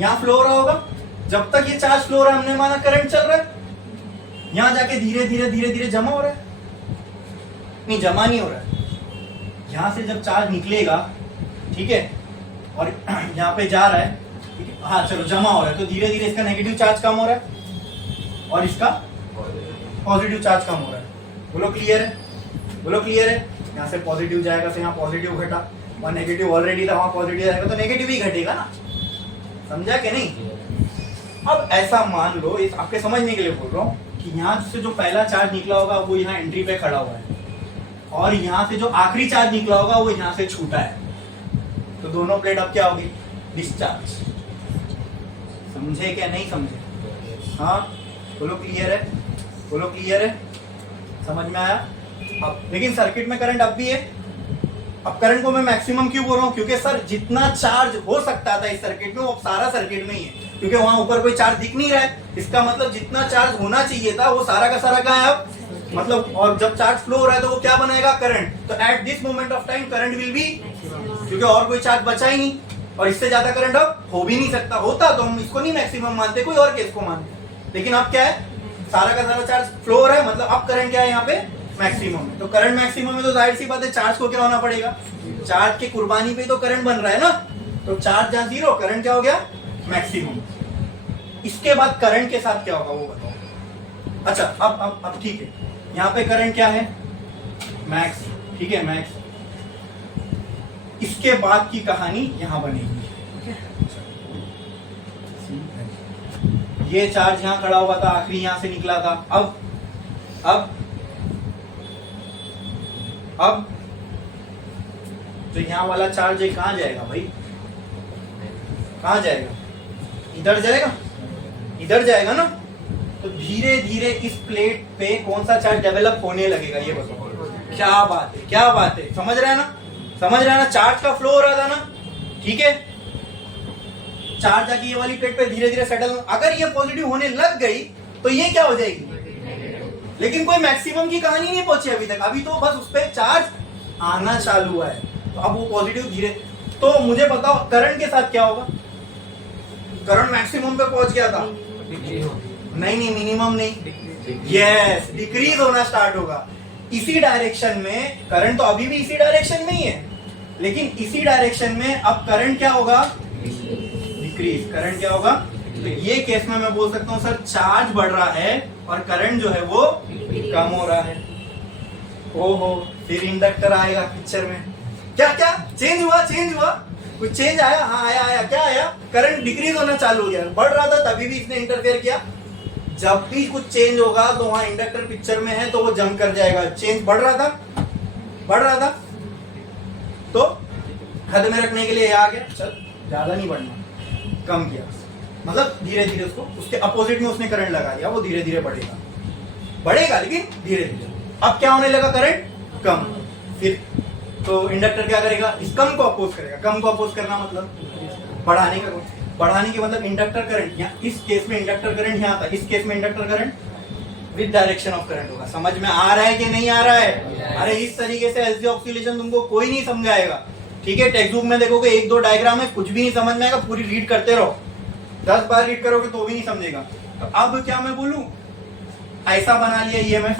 यहां फ्लो हो रहा होगा, जब तक ये चार्ज फ्लो हो रहा है हमने माना करंट चल रहा है, यहां जाके धीरे धीरे धीरे धीरे जमा हो रहा है, नहीं जमा नहीं हो रहा है, यहां से जब चार्ज निकलेगा, ठीक है, और यहां पे जा रहा है, हाँ चलो जमा हो रहा है, तो धीरे धीरे इसका नेगेटिव चार्ज कम हो रहा है और इसका पॉजिटिव चार्ज कम हो रहा है। बोलो क्लियर है, बोलो क्लियर है। यहाँ से पॉजिटिव जाएगा तो यहाँ पॉजिटिव घटा, वहां नेगेटिव ऑलरेडी था, वहां पॉजिटिव जाएगा तो नेगेटिव ही घटेगा ना, समझा कि नहीं? अब ऐसा मान लो, इस आपके समझने के लिए बोल रहा हूँ कि यहाँ से जो पहला चार्ज निकला होगा वो यहाँ एंट्री पे खड़ा हुआ है, और यहाँ से जो आखिरी चार्ज निकला होगा वो यहाँ से छूटा है, तो दोनों प्लेट अब क्या होगी, डिस्चार्ज। समझे क्या नहीं समझे? हाँ बोलो क्लियर है, बोलो क्लियर है, समझ में आया? अब लेकिन सर्किट में करंट अब भी है। अब करंट को मैं मैक्सिमम क्यों बोल रहा हूँ, क्योंकि सर जितना चार्ज हो सकता था इस सर्किट में वो सारा सर्किट में ही है, क्योंकि वहां ऊपर कोई चार्ज दिख नहीं रहा है, इसका मतलब जितना चार्ज होना चाहिए था वो सारा का सारा कहाँ है अब, मतलब, और जब चार्ज फ्लो हो रहा है तो वो क्या बनाएगा, करंट। तो eight this moment of time current will be, क्योंकि और कोई चार्ज बचा ही नहीं, और इससे ज्यादा करंट अब हो भी नहीं सकता, होता तो हम इसको नहीं मैक्सिमम मानते, कोई और केस को मानते, लेकिन अब क्या है, सारा का सारा चार्ज फ्लो हो रहा है, मतलब अब करंट क्या है यहाँ पे, मैक्सिमम है। तो करंट मैक्सिमम है तो जाहिर सी बात है चार्ज को क्या होना पड़ेगा, चार्ज की कुर्बानी पे तो करंट बन रहा है ना, तो चार्ज जहां 0, करंट क्या हो गया, मैक्सिमम। इसके बाद करंट के साथ क्या होगा वो बताओ। अच्छा अब ठीक है, यहाँ पे करंट क्या है, मैक्स, ठीक है मैक्स। इसके बाद की कहानी यहां बनेगी, ये चार्ज यहां खड़ा हुआ था, आखिरी यहां से निकला था, अब तो यहां वाला चार्ज कहां जाएगा भाई, कहां जाएगा, इधर जाएगा, इधर जाएगा ना, तो धीरे धीरे इस प्लेट पे कौन सा चार्ज डेवलप होने लगेगा, ये बताओ। क्या बात है, क्या बात है, समझ रहा है ना, समझ रहा है ना, चार्ज का फ्लो हो रहा था ना, ठीक है, चार्ज आके ये वाली प्लेट पे धीरे धीरे सेटल, अगर ये पॉजिटिव होने लग गई तो ये क्या हो जाएगी, लेकिन कोई मैक्सिमम की कहानी नहीं पहुंची अभी तक, अभी तो बस उस पर चार्ज आना चालू हुआ है, तो अब वो पॉजिटिव धीरे, तो मुझे बताओ करंट के साथ क्या होगा, करंट मैक्सिमम पे पहुंच गया था, नहीं मिनिमम नहीं, यस डिक्रीज होना स्टार्ट होगा, इसी डायरेक्शन में करंट तो अभी भी इसी डायरेक्शन में ही है, लेकिन इसी डायरेक्शन में अब करंट क्या होगा, डिक्रीज, करंट क्या होगा। तो ये केस में मैं बोल सकता हूं सर चार्ज बढ़ रहा है और करंट जो है वो कम हो रहा है। ओहो, फिर इंडक्टर आएगा पिक्चर में, क्या क्या चेंज हुआ, चेंज हुआ, कुछ चेंज आया, हाँ आया, क्या आया, करंट डिक्रीज होना चालू हो गया, बढ़ रहा था तभी भी इसने इंटरफेयर किया, जब भी कुछ चेंज होगा तो वहां इंडक्टर पिक्चर में है तो वो जंप कर जाएगा, चेंज बढ़ रहा था तो हद में रखने के लिए आ गया, चल ज्यादा नहीं बढ़ना, कम किया, मतलब धीरे धीरे उसको उसके अपोजिट में उसने करंट लगा दिया, वो धीरे धीरे बढ़ेगा लेकिन धीरे धीरे। अब क्या होने लगा, करंट कम, फिर तो इंडक्टर क्या करेगा, इस कम को अपोज करेगा, कम को अपोज करना मतलब बढ़ाने के मतलब इंडक्टर करंट, यहाँ इस केस में इंडक्टर करंट यहाँ था, इस केस में inductor current with direction of current होगा। समझ में आ रहा है कि नहीं आ रहा है? अरे इस तरीके से एसडी ऑक्सीलेशन तुमको कोई नहीं समझाएगा, ठीक है, टेक्स्ट बुक में देखोगे 1-2 डायग्राम है, कुछ भी नहीं समझ में आएगा, पूरी रीड करते रहो, 10 बार रीड करोगे तो भी नहीं समझेगा। तो अब क्या मैं बोलूं, ऐसा बना लिया ईएमएफ,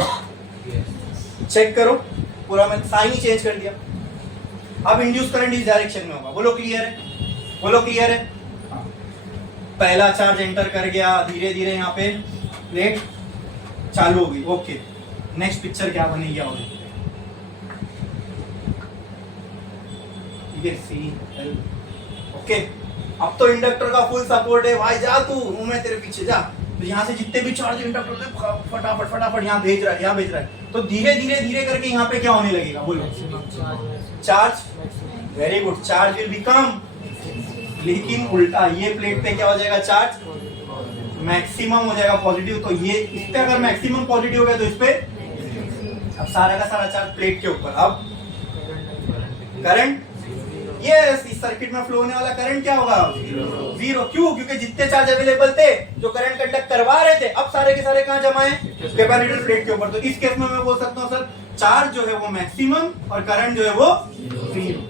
चेक करो पूरा, मैं साइन ही चेंज कर दिया, अब इंड्यूस करंट इस डायरेक्शन में होगा। बोलो क्लियर है, बोलो क्लियर है। पहला चार्ज एंटर कर गया, धीरे धीरे यहाँ पे प्लेट चालू हो गई, ओके, नेक्स्ट पिक्चर क्या बनेगी, और ठीक है, सी एल, ओके, अब तो इंडक्टर का फुल सपोर्ट है भाई, जा तू, हूं मैं तेरे पीछे, जा। तो यहाँ से जितने भी चार्ज इंडक्टर से फटाफट यहाँ भेज रहा है, तो धीरे धीरे करके यहाँ पे क्या होने लगेगा, बोलो, charge very good, charge will become, लेकिन उल्टा ये प्लेट पे क्या हो जाएगा, चार्ज मैक्सिमम हो जाएगा पॉजिटिव। तो ये इस पे अगर मैक्सिमम पॉजिटिव हो गया तो इस पे अब सारा का सारा चार्ज प्लेट के ऊपर। अब करंट, यस, इस सर्किट में फ्लो होने वाला करंट क्या होगा, जीरो। क्यों? क्योंकि जितने चार्ज अवेलेबल थे जो करंट कंडक्ट करवा रहे थे, अब सारे के सारे कहां जमा है, कैपेसिटर प्लेट के ऊपर। तो इस केस में मैं बोल सकता हूं सर चार्ज जो है वो मैक्सिमम और करंट जो है वो जीरो।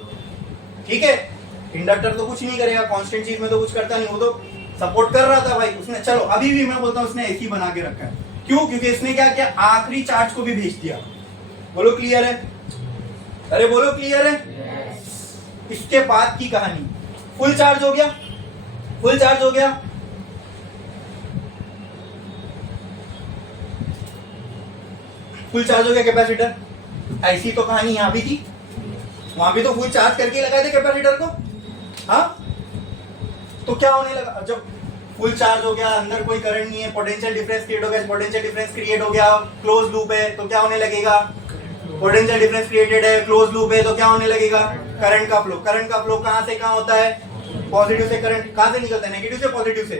ठीक है, इंडक्टर तो कुछ नहीं करेगा, कांस्टेंट चीज में तो कुछ करता नहीं, वो तो सपोर्ट कर रहा था भाई उसने। चलो अभी भी मैं बोलता हूं उसने ऐसी बना के रखा है। क्यों? क्योंकि इसने क्या किया, आखिरी चार्ज को भी भेज दिया। बोलो क्लियर है? अरे बोलो क्लियर है? इसके बाद की कहानी, फुल चार्ज हो गया, फुल चार्ज हो गया, फुल चार्ज हो गया कैपेसिटर। ऐसी तो कहानी यहां भी थी, वहां भी तो फुल चार्ज करके लगाए थे कैपेसिटर को। हाँ, तो क्या होने लगा, जब फुल चार्ज हो गया, अंदर कोई करंट नहीं है, पोटेंशियल डिफरेंस क्रिएट हो गया, पोटेंशियल डिफरेंस क्रिएट हो गया, क्लोज लूप है, तो क्या होने लगेगा, पोटेंशियल डिफरेंस क्रिएटेड है, क्लोज लूप है, तो क्या होने लगेगा, करंट का फ्लो। करंट का फ्लो कहां से कहां होता है, पॉजिटिव से करंट कहां से निकलता है, नेगेटिव से पॉजिटिव से।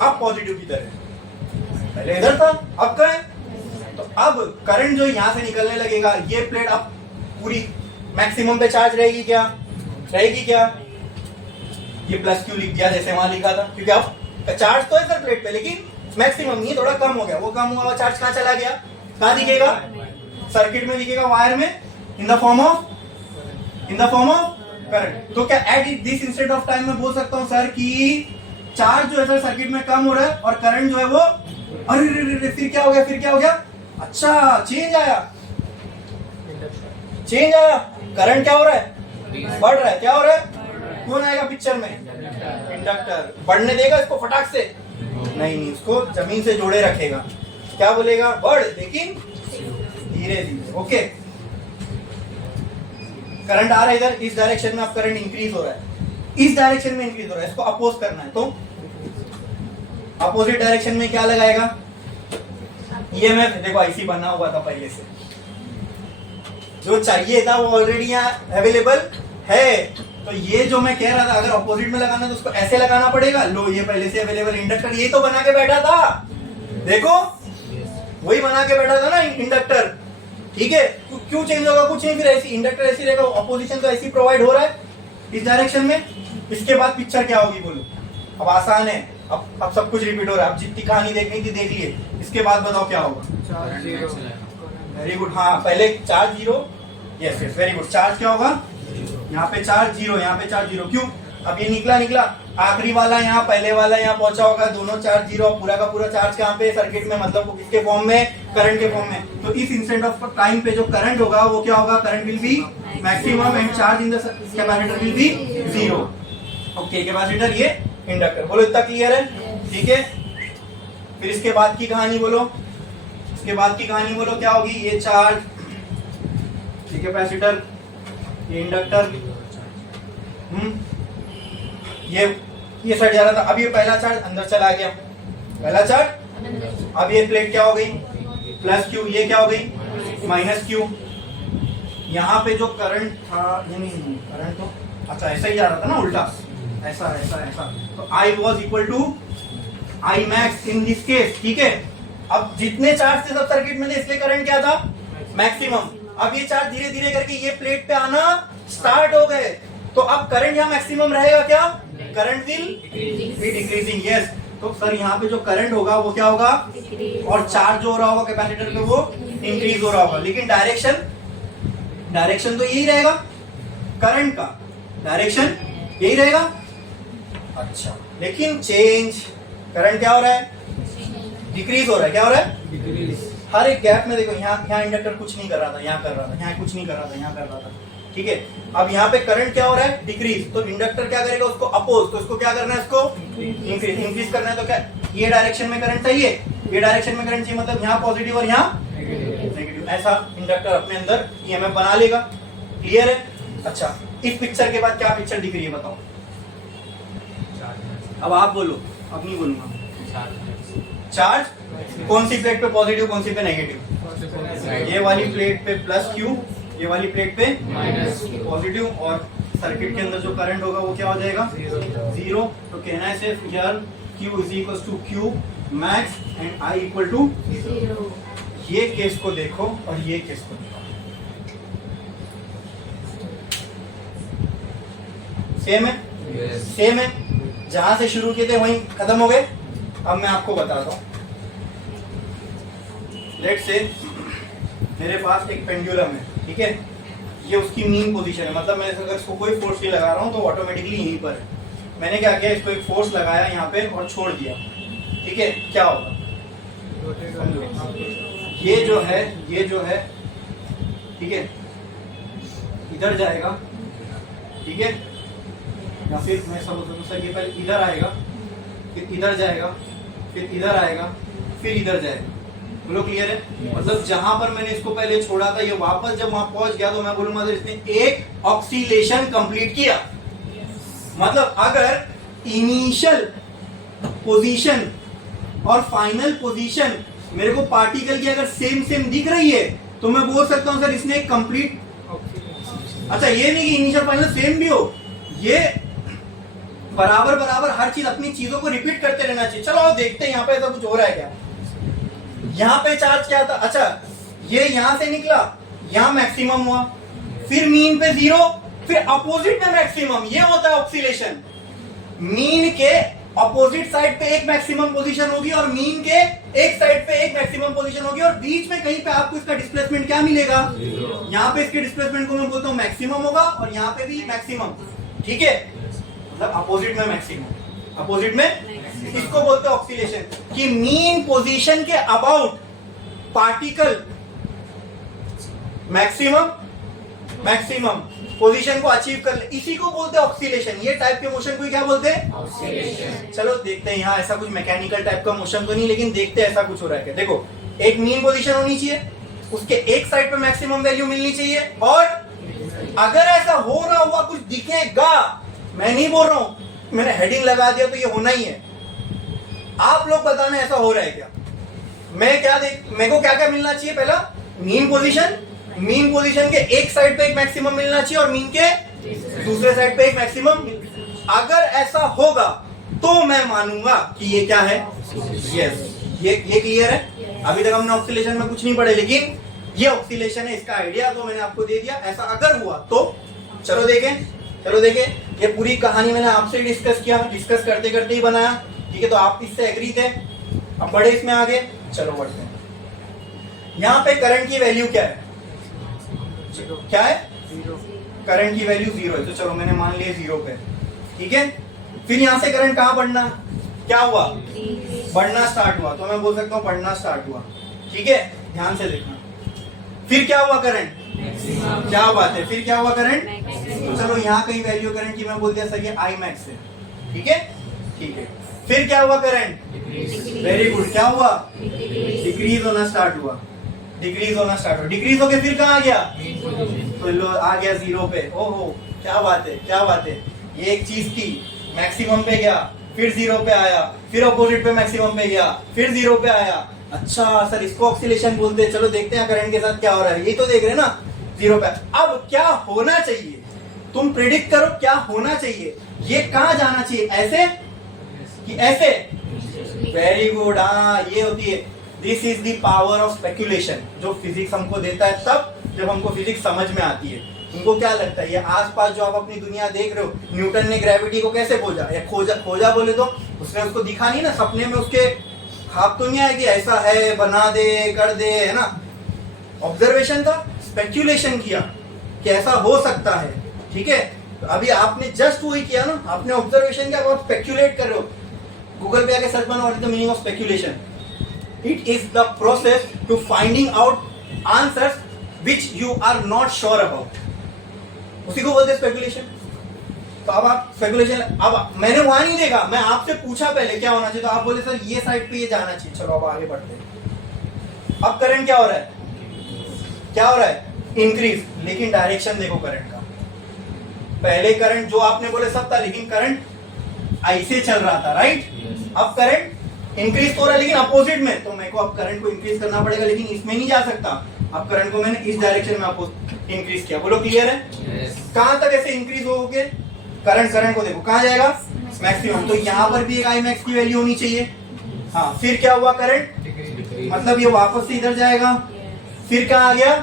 अब पॉजिटिव किधर है, पहले इधर था, अब कहां है। तो अब करंट जो यहां से निकलने लगेगा, ये प्लेट अब पूरी मैक्सिमम पे चार्ज रहेगी क्या, रहेगी क्या, ये प्लस क्यू लिख दिया जैसे वहां लिखा था, क्योंकि अब चार्ज तो है सर प्लेट पे, लेकिन मैक्सिमम नहीं, थोड़ा कम हो गया। वो कम हुआ चार्ज कहां चला गया, कहां दिखेगा, सर्किट में दिखेगा, वायर में, in the form of current. तो क्या eight this instant of time में बोल सकता हूं सर कि चार्ज जो है सर सर्किट में कम हो रहा है और करंट जो है वो, अरे फिर क्या हो गया, फिर क्या हो गया, अच्छा चेंज आया, चेंज आया, करंट क्या हो रहा है, बढ़ रहा है, क्या हो रहा है, कौन आएगा पिक्चर में, इंडक्टर। बढ़ने देगा इसको फटाक से, नहीं, उसको जमीन से जोड़े रखेगा, क्या बोलेगा, बढ़, लेकिन धीरे धीरे। ओके, करंट आ रहा है इधर, इस डायरेक्शन में अब करंट इंक्रीज हो रहा है, इस डायरेक्शन में इंक्रीज हो रहा है, इसको अपोज करना है, तो अपोजिट डायरेक्शन में क्या लगाएगा, ईएमएफ। देखो आईसी बना हुआ था पहले से, जो चाहिए था वो ऑलरेडी यहाँ अवेलेबल है। तो ये जो मैं कह रहा था, अगर अपोजिट में लगाना तो उसको ऐसे लगाना पड़ेगा, लो ये पहले से अवेलेबल इंडक्टर ये तो बना के बैठा था, देखो वही बना के बैठा था ना इंडक्टर। ठीक है, क्यों चेंज होगा, कुछ नहीं, फिर ऐसी इंडक्टर ऐसी रहेगा, अपोजिशन तो ऐसी प्रोवाइड हो रहा है इस डायरेक्शन में। इसके बाद पिक्चर क्या होगी बोलो, अब आसान है, अब सब कुछ रिपीट हो रहा है, अब जितनी कहानी देखनी थी देख लिए, इसके बाद बताओ क्या होगा, वेरी गुड, हाँ पहले charge zero, yes yes very good, charge क्या होगा, यहाँ पे चार्ज जीरो, यहाँ पे चार्ज जीरो, क्यों, अब ये निकला, आखिरी वाला यहाँ, पहले वाला यहाँ पहुंचा होगा, दोनों चार्ज जीरो, पूरा का पूरा चार्ज कहाँ पे, सर्किट में, मतलब वो किसके फॉर्म में, करंट के फॉर्म में। तो इस इंस्टेंट ऑफ टाइम पे जो करंट होगा वो क्या होगा, current will be maximum and charge in the capacitor will B zero. Okay, capacitor ये इंडक्टर, बोलो इतना क्लियर है, ठीक है। फिर इसके बाद की कहानी बोलो, इसके बाद की कहानी बोलो क्या होगी, ये चार्ज, ये कैपेसिटर, ये इंडक्टर, ये साइड जा रहा था, अब ये पहला चार्ज अंदर चला गया, पहला चार्ज, अब ये प्लेट क्या हो गई, प्लस क्यू, ये क्या हो गई, माइनस क्यू। यहाँ पे जो करंट था, ये नहीं करंट तो अच्छा ऐसा ही जा रहा था ना, उल्टा ऐसा ऐसा ऐसा, तो I was equal to I max in this case, ठीक है। अब जितने चार्ज थे सब सर्किट में थे, इसलिए करंट क्या था, मैक्सिमम। अब ये चार्ज धीरे धीरे करके ये प्लेट पे आना स्टार्ट हो गए, तो अब करंट यहाँ मैक्सिमम रहेगा क्या, current will be decreasing, yes. तो सर यहाँ पे जो करंट होगा वो क्या होगा, और चार्ज जो हो रहा होगा कैपेसिटर पे वो इंक्रीज हो रहा होगा, लेकिन डायरेक्शन तो यही रहेगा, करंट का डायरेक्शन यही रहेगा। अच्छा, लेकिन चेंज, करंट क्या हो रहा है, डिक्रीज हो रहा है, क्या हो रहा है, डिक्रीज। हर एक गैप में देखो, यहाँ इंडक्टर कुछ नहीं कर रहा था, यहाँ कर रहा था, यहाँ कुछ नहीं कर रहा था, यहाँ कर रहा था, ठीक है। अब यहाँ पे करंट क्या हो रहा है, डिक्रीज, तो इंडक्टर क्या करेगा, उसको अपोज, तो इसको क्या करना है, इसको इंक्रीज करना है। तो क्या ये डायरेक्शन में करंट चाहिए, ये डायरेक्शन में करंट चाहिए, मतलब यहाँ पॉजिटिव और यहाँ नेगेटिव, ऐसा इंडक्टर अपने अंदर ईएमएफ बना लेगा। क्लियर है। अच्छा, इस पिक्चर के बाद क्या पिक्चर दिख रही है बताओ, अब आप बोलो, अब नहीं बोलूंगा। चार्ज कौन सी प्लेट पे पॉजिटिव, कौन सी पे नेगेटिव, ये वाली प्लेट पे प्लस क्यू, ये वाली प्लेट पे माइनस पॉजिटिव, और सर्किट के अंदर जो करंट होगा वो क्या हो जाएगा, जीरो। तो कहना है सिर्फ here Q is equal to Q max and I equal to, ये केस को देखो और ये केस को देखो, सेम है, सेम है। जहां से शुरू किए थे वहीं खत्म हो गए। अब मैं आपको बताता हूं, लेट्स से मेरे पास एक पेंडुलम है, ठीक है, ये उसकी मीन पोजीशन है, मतलब मैं अगर इसको कोई फोर्स नहीं लगा रहा हूं तो ऑटोमेटिकली यहीं पर है। मैंने क्या किया, इसको एक फोर्स लगाया यहाँ पे और छोड़ दिया, ठीक है, क्या होगा, ये जो है ठीक है, इधर जाएगा, ठीक है, या फिर मैं सब ये पहले इधर आएगा, फिर इधर जाएगा, फिर इधर आएगा, फिर इधर जाएगा। बोलो क्लियर है? मतलब जहां पर मैंने इसको पहले छोड़ा था, ये वापस जब वहां पहुंच गया तो मैं बोलूंगा इसने एक ऑक्सीलेशन कंप्लीट किया। मतलब अगर इनिशियल पोजीशन और फाइनल पोजीशन मेरे को पार्टिकल की अगर सेम सेम दिख रही है तो मैं बोल सकता हूं सर इसने एक कंप्लीट, अच्छा ये नहीं कि इनिशियल फाइनल सेम भी हो, ये बराबर बराबर हर चीज अपनी चीजों को रिपीट करते रहना चाहिए। चलो आओ देखते हैं यहाँ पे ऐसा कुछ हो रहा है क्या। यहाँ पे चार्ज क्या था, अच्छा ये यहां से निकला, यहां मैक्सिमम हुआ, फिर मीन पे जीरो, फिर अपोजिट में मैक्सिमम, ये होता है ऑक्सीलेशन। मीन के अपोजिट साइड पे एक मैक्सिमम पोजीशन होगी और मीन के एक साइड पे एक मैक्सिमम पोजीशन होगी और बीच में कहीं पे आपको इसका डिस्प्लेसमेंट क्या मिलेगा, यहाँ पे इसके डिस्प्लेसमेंट को मैं बोलता हूँ मैक्सिमम होगा और यहाँ पे भी मैक्सिमम, ठीक है, मतलब अपोजिट में मैक्सिमम, अपोजिट में, इसको बोलते हैं ऑक्सीलेशन। कि मीन पोजीशन के about particle maximum maximum position को अचीव कर ले, इसी को बोलते हैं ऑक्सीलेशन। ये टाइप के मोशन को क्या बोलते हैं, ऑक्सीलेशन। चलो देखते हैं, यहाँ ऐसा कुछ मैकेनिकल टाइप का मोशन तो नहीं, लेकिन देखते हैं ऐसा कुछ हो रहा है क्या। देखो एक मीन पोजीशन होनी चाहिए, उसके एक साइड पे मैक्सिमम वैल्यू मिलनी चाहिए, और अगर ऐसा हो रहा हुआ कुछ दिखेगा, मैं नहीं बोल रहा हूं, मैंने हेडिंग लगा दिया तो ये होना ही है। आप लोग बताना ऐसा हो रहा है क्या। मैं क्या मेरे को क्या क्या मिलना चाहिए, पहला मीन पोजीशन, मीन पोजीशन के एक साइड पे एक मैक्सिमम मिलना चाहिए और मीन के दूसरे साइड पे एक मैक्सिमम। अगर ऐसा होगा तो मैं मानूंगा कि ये क्या है, यस, ये क्लियर है। अभी तक हमने ऑक्सीलेशन में कुछ नहीं पढ़े, लेकिन ये ऑक्सीलेशन है, इसका आइडिया तो मैंने आपको दे दिया। ऐसा अगर हुआ तो चलो देखें, ये पूरी कहानी मैंने आपसे डिस्कस किया, डिस्कस करते करते ही बनाया, ठीक है, तो आप इससे एग्री थे। अब बड़े इसमें आगे चलो बढ़ते हैं। यहाँ पे करंट की वैल्यू क्या है, क्या है, करंट की वैल्यू 0 है, तो चलो मैंने मान लिया 0 पे, ठीक है। फिर यहाँ से करंट कहाँ बढ़ना, क्या हुआ, बढ़ना स्टार्ट हुआ, तो मैं बोल सकता हूँ बढ़ना स्टार्ट हुआ, ठीक है, ध्यान से देखना। फिर क्या हुआ करंट, क्या बात है, फिर क्या हुआ करंट, तो चलो यहाँ कहीं वैल्यू करंट की मैं बोल दिया सर ये आई मैक्स है, ठीक है, ठीक है। फिर क्या हुआ करंट, वेरी गुड, क्या हुआ, डिक्रीज होना स्टार्ट हुआ, डिक्रीज होना स्टार्ट हुआ, डिक्रीज होके फिर कहाँ आ गया, तो लो आ गया 0 पे। ओहो क्या बात है, क्या बात है, ये एक चीज थी, मैक्सिमम पे गया, फिर 0 पे आया, फिर अपोजिट पे मैक्सिमम पे गया, फिर 0 पे आया। अच्छा सर इसको ऑक्सीलेशन बोलते हैं। चलो देखते हैं करंट के साथ क्या हो रहा है, यही तो देख रहे हैं ना, 0 पे। अब क्या होना चाहिए, तुम प्रिडिक्ट करो क्या होना चाहिए, ये कहाँ जाना चाहिए, ऐसे कि ऐसे, वेरी गुड, हाँ ये होती है, this is the power of speculation, जो फिजिक्स हमको देता है तब जब हमको फिजिक्स समझ में आती है। तुमको क्या लगता है ये आसपास जो आप अपनी दुनिया देख रहे हो, न्यूटन ने ग्रेविटी को कैसे खोजा, या खोजा बोले तो उसने उसको दिखा नहीं ना, सपने में उसके ख्वाब तो नहीं आया कि ऐसा है, बना दे, कर दे, है ना, ऑब्जर्वेशन था, स्पेक्यूलेशन किया कि ऐसा हो सकता है, ठीक है। तो अभी आपने जस्ट वही किया ना, आपने ऑब्जर्वेशन किया, आप स्पेक्यूलेट कर रहे हो। गूगल पे आके सर्च मारो what is the meaning of speculation. It is the process to finding out answers which you are not sure about, उसी को बोलते हैं स्पेक्यूलेशन। तो अब आप स्पेक्यूलेशन, अब मैंने वहां नहीं देखा, मैं आपसे पूछा पहले क्या होना चाहिए, तो आप बोले सर ये साइड पे ये जाना चाहिए। चलो अब आगे बढ़ते हैं। अब करंट क्या हो रहा है, क्या हो रहा है, इंक्रीज, लेकिन डायरेक्शन देखो करंट का। पहले करंट जो आपने बोले सब था, लेकिन करंट ऐसे चल रहा था, राइट। अब करंट इंक्रीज हो रहा है लेकिन अपोजिट में, तो मेरे को अब करंट को इंक्रीज करना पड़ेगा, लेकिन इसमें नहीं जा सकता, अब करंट को मैंने इस डायरेक्शन में आपको इंक्रीज किया, बोलो क्लियर है? Yes. कहां तक ऐसे इंक्रीज होगे करंट को देखो कहां जाएगा, मैक्सिमम। तो यहाँ पर भी एक आई मैक्स की वैल्यू होनी चाहिए। हाँ, फिर क्या हुआ करंट, Decrease. मतलब ये वापस से इधर जाएगा, फिर कहाँ आ गया,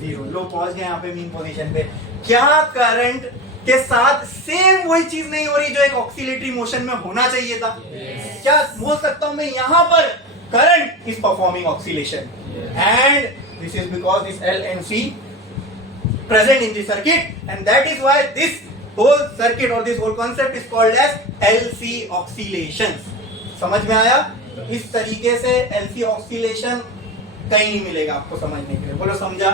जीरो। लो पहुंच गए यहाँ पे मीन पोजीशन पे। क्या करंट के साथ सेम वही चीज नहीं हो रही जो एक ऑक्सीलेटरी मोशन में होना चाहिए था? Yes. क्या बोल सकता हूं मैं यहाँ पर current is performing oscillation and this is because this L and C present in the circuit and that is why this whole circuit or this whole concept is called as LC oscillations। समझ में आया? तो इस तरीके से LC oscillation कहीं नहीं मिलेगा आपको समझने के लिए, बोलो समझा?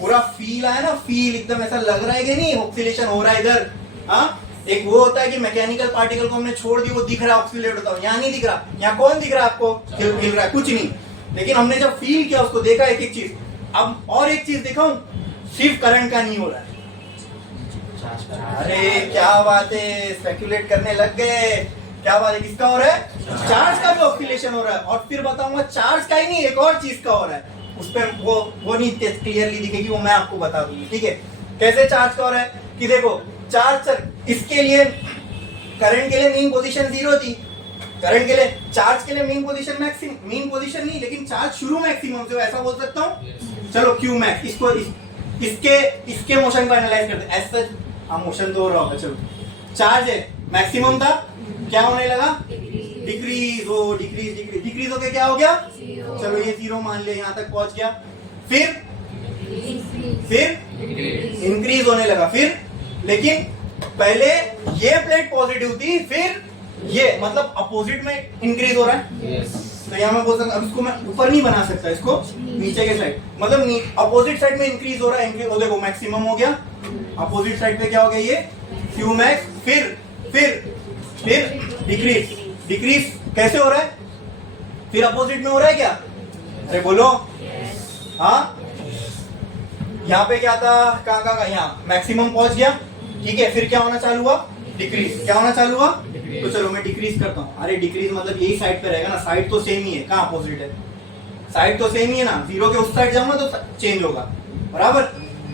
पूरा फील आया ना, फील एकदम ऐसा लग रहा है कि नहीं ऑक्सीलेशन हो रहा है इधर। हाँ, एक वो होता है कि मैकेनिकल पार्टिकल को हमने छोड़ दी, वो दिख रहा है ऑक्सीलेट होता है, यहाँ नहीं दिख रहा। यहाँ कौन दिख रहा है आपको? हिल रहा है, कुछ नहीं। लेकिन हमने जब फील किया उसको, देखा एक एक चीज। अब और एक चीज दिखाऊं, सिर्फ करंट का नहीं हो रहा है। अरे क्या बात है, स्पेक्युलेट करने लग गए। क्या बात है, किसका हो रहा है? चार्ज का भी ऑक्सीलेशन हो रहा है। और फिर बताऊंगा चार्ज का ही नहीं, एक और चीज का हो रहा है। उस पर वो नहीं क्लियरली दिखेगी, वो मैं आपको बता दूंगी, ठीक है? कैसे चार्ज का हो रहा है कि देखो, चार्ज इसके लिए करंट के लिए मीन पोजीशन जीरो थी, करंट के लिए, चार्ज के लिए mean position maximum, mean position नहीं लेकिन चार्ज शुरू मैक्सिमम से, ऐसा बोल सकता हूँ। चलो क्यू मैक्स, इसको इसके मोशन को एनालाइज करते हैं। ऐसा हाँ, मोशन तो हो रहा होगा। चलो, चार्ज है, मैक्सिमम था, क्या होने लगा? डिक्रीज हो, डिक्रीज होके क्या हो गया? चलो ये जीरो मान लिया, यहाँ तक पहुंच गया। फिर Decrease. इंक्रीज होने लगा। फिर लेकिन पहले ये प्लेट पॉजिटिव थी, फिर ये मतलब अपोजिट में इंक्रीज हो रहा है। Yes. तो यहाँ मैं बोल सकता, अब इसको मैं ऊपर नहीं बना सकता, इसको नीचे के साइड, मतलब अपोजिट साइड में इंक्रीज हो रहा है। इंक्रीज, देखो मैक्सिमम हो गया, अपोजिट साइड पे क्या हो गया? ये क्यू मैक्स। फिर डिक्रीज कैसे हो रहा है? फिर अपोजिट में हो रहा है क्या? अरे बोलो। हाँ, यहाँ पे क्या था, कहाँ यहाँ मैक्सिमम पहुंच गया, ठीक है। फिर क्या होना चालू हुआ? डिक्रीज। क्या होना चालू हुआ? तो चलो मैं डिक्रीज करता हूँ। अरे डिक्रीज मतलब यही साइड पे रहेगा ना, साइड तो सेम ही है। कहाँ अपोजिट है? साइड तो सेम ही है ना, जीरो के उस साइड जाऊंगा तो चेंज होगा, बराबर।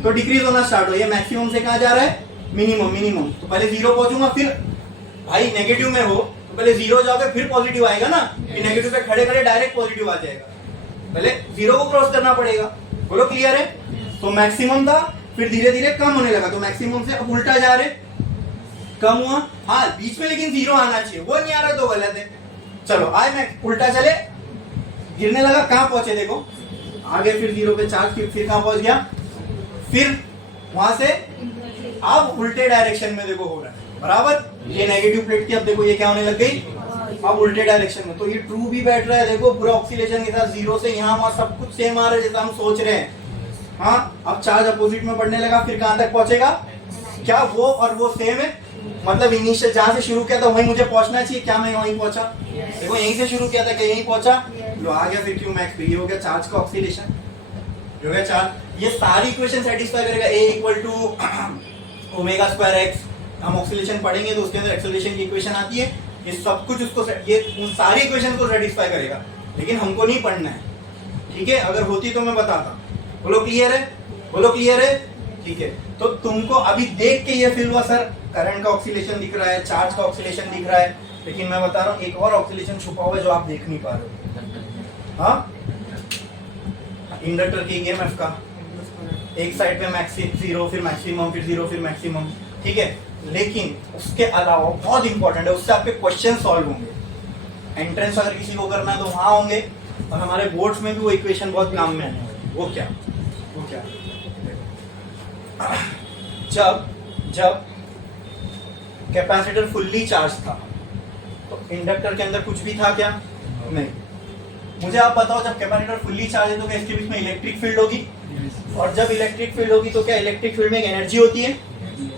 तो डिक्रीज होना स्टार्ट हो, ये मैक्सिमम से कहाँ जा रहा है? मिनिमम। तो पहले जीरो पहुंचूंगा, फिर भाई नेगेटिव में हो तो पहले जीरो जाओगे, फिर पॉजिटिव आएगा ना। नेगेटिव पे खड़े खड़े डायरेक्ट पॉजिटिव आ जाएगा, पहले जीरो को क्रॉस करना पड़ेगा। बोलो क्लियर है? तो मैक्सिमम था, फिर धीरे धीरे कम होने लगा, तो मैक्सिमम से अब उल्टा जा रहे, कम हुआ। हाँ, बीच में लेकिन जीरो आना चाहिए, वो नहीं आ रहा तो गलत है। चलो आए, मैं उल्टा चले, गिरने लगा, कहाँ पहुंचे देखो, आगे फिर जीरो पे चार्ज, फिर कहाँ पहुंच गया? फिर वहां से अब उल्टे डायरेक्शन में देखो हो रहा है, बराबर। ये नेगेटिव प्लेट थी, अब देखो ये क्या होने लग गई, अब उल्टे डायरेक्शन में। तो ये ट्रू भी बैठ रहा है, देखो पूरा ऑक्सीलेशन के साथ, जीरो से यहाँ वहां सब कुछ सेम आ रहा है जैसा हम सोच रहे हैं। हाँ, अब चार्ज अपोजिट में बढ़ने लगा, फिर कहां तक पहुंचेगा? क्या वो और वो सेम है? मतलब इनिशियल जहां से शुरू किया था वहीं मुझे पहुंचना चाहिए, क्या मैं वहीं पहुंचा? देखो यहीं से शुरू किया था, क्या यहीं पहुंचा? लो आ गया, फिर क्यू मैक्स। ये हो गया चार्ज का ऑक्सीलेशन, हो गया चार्ज। ये सारी इक्वेशन सेटिस्फाई करेगा। A equal to omega square x, हम ऑक्सीलेशन पढ़ेंगे तो उसके अंदर एक्सेलरेशन की इक्वेशन आती है। ये सब कुछ उसको, ये उन सारी इक्वेशन को सेटिस्फाई करेगा, लेकिन हमको नहीं पढ़ना है, ठीक है? अगर होती तो मैं बताता। बोलो क्लियर है? बोलो क्लियर है? ठीक है। तो तुमको अभी देख के ये फील हुआ, सर करंट का ऑक्सीलेशन दिख रहा है, चार्ज का ऑक्सीलेशन दिख रहा है, लेकिन मैं बता रहा हूँ एक और ऑक्सीलेशन छुपा हुआ है जो आप देख नहीं पा रहे हो। हाँ, इंडक्टर की ईएमएफ का, एक साइड पे मैक्सिमम जीरो, फिर मैक्सिमम, फिर जीरो, फिर मैक्सिमम, ठीक है। लेकिन उसके अलावा बहुत इंपॉर्टेंट है, उससे आपके क्वेश्चन सॉल्व होंगे। एंट्रेंस अगर किसी को करना है तो वहां होंगे, और हमारे बोर्ड्स में भी वो इक्वेशन बहुत काम में आने वाली। वो क्या? जब कैपेसिटर फुल्ली चार्ज था तो इंडक्टर के अंदर कुछ भी था क्या? नहीं। मुझे आप बताओ, जब कैपेसिटर फुल्ली चार्ज है तो क्या इसके बीच में इलेक्ट्रिक फील्ड होगी? और जब इलेक्ट्रिक फील्ड होगी तो क्या इलेक्ट्रिक फील्ड में एक एनर्जी होती है,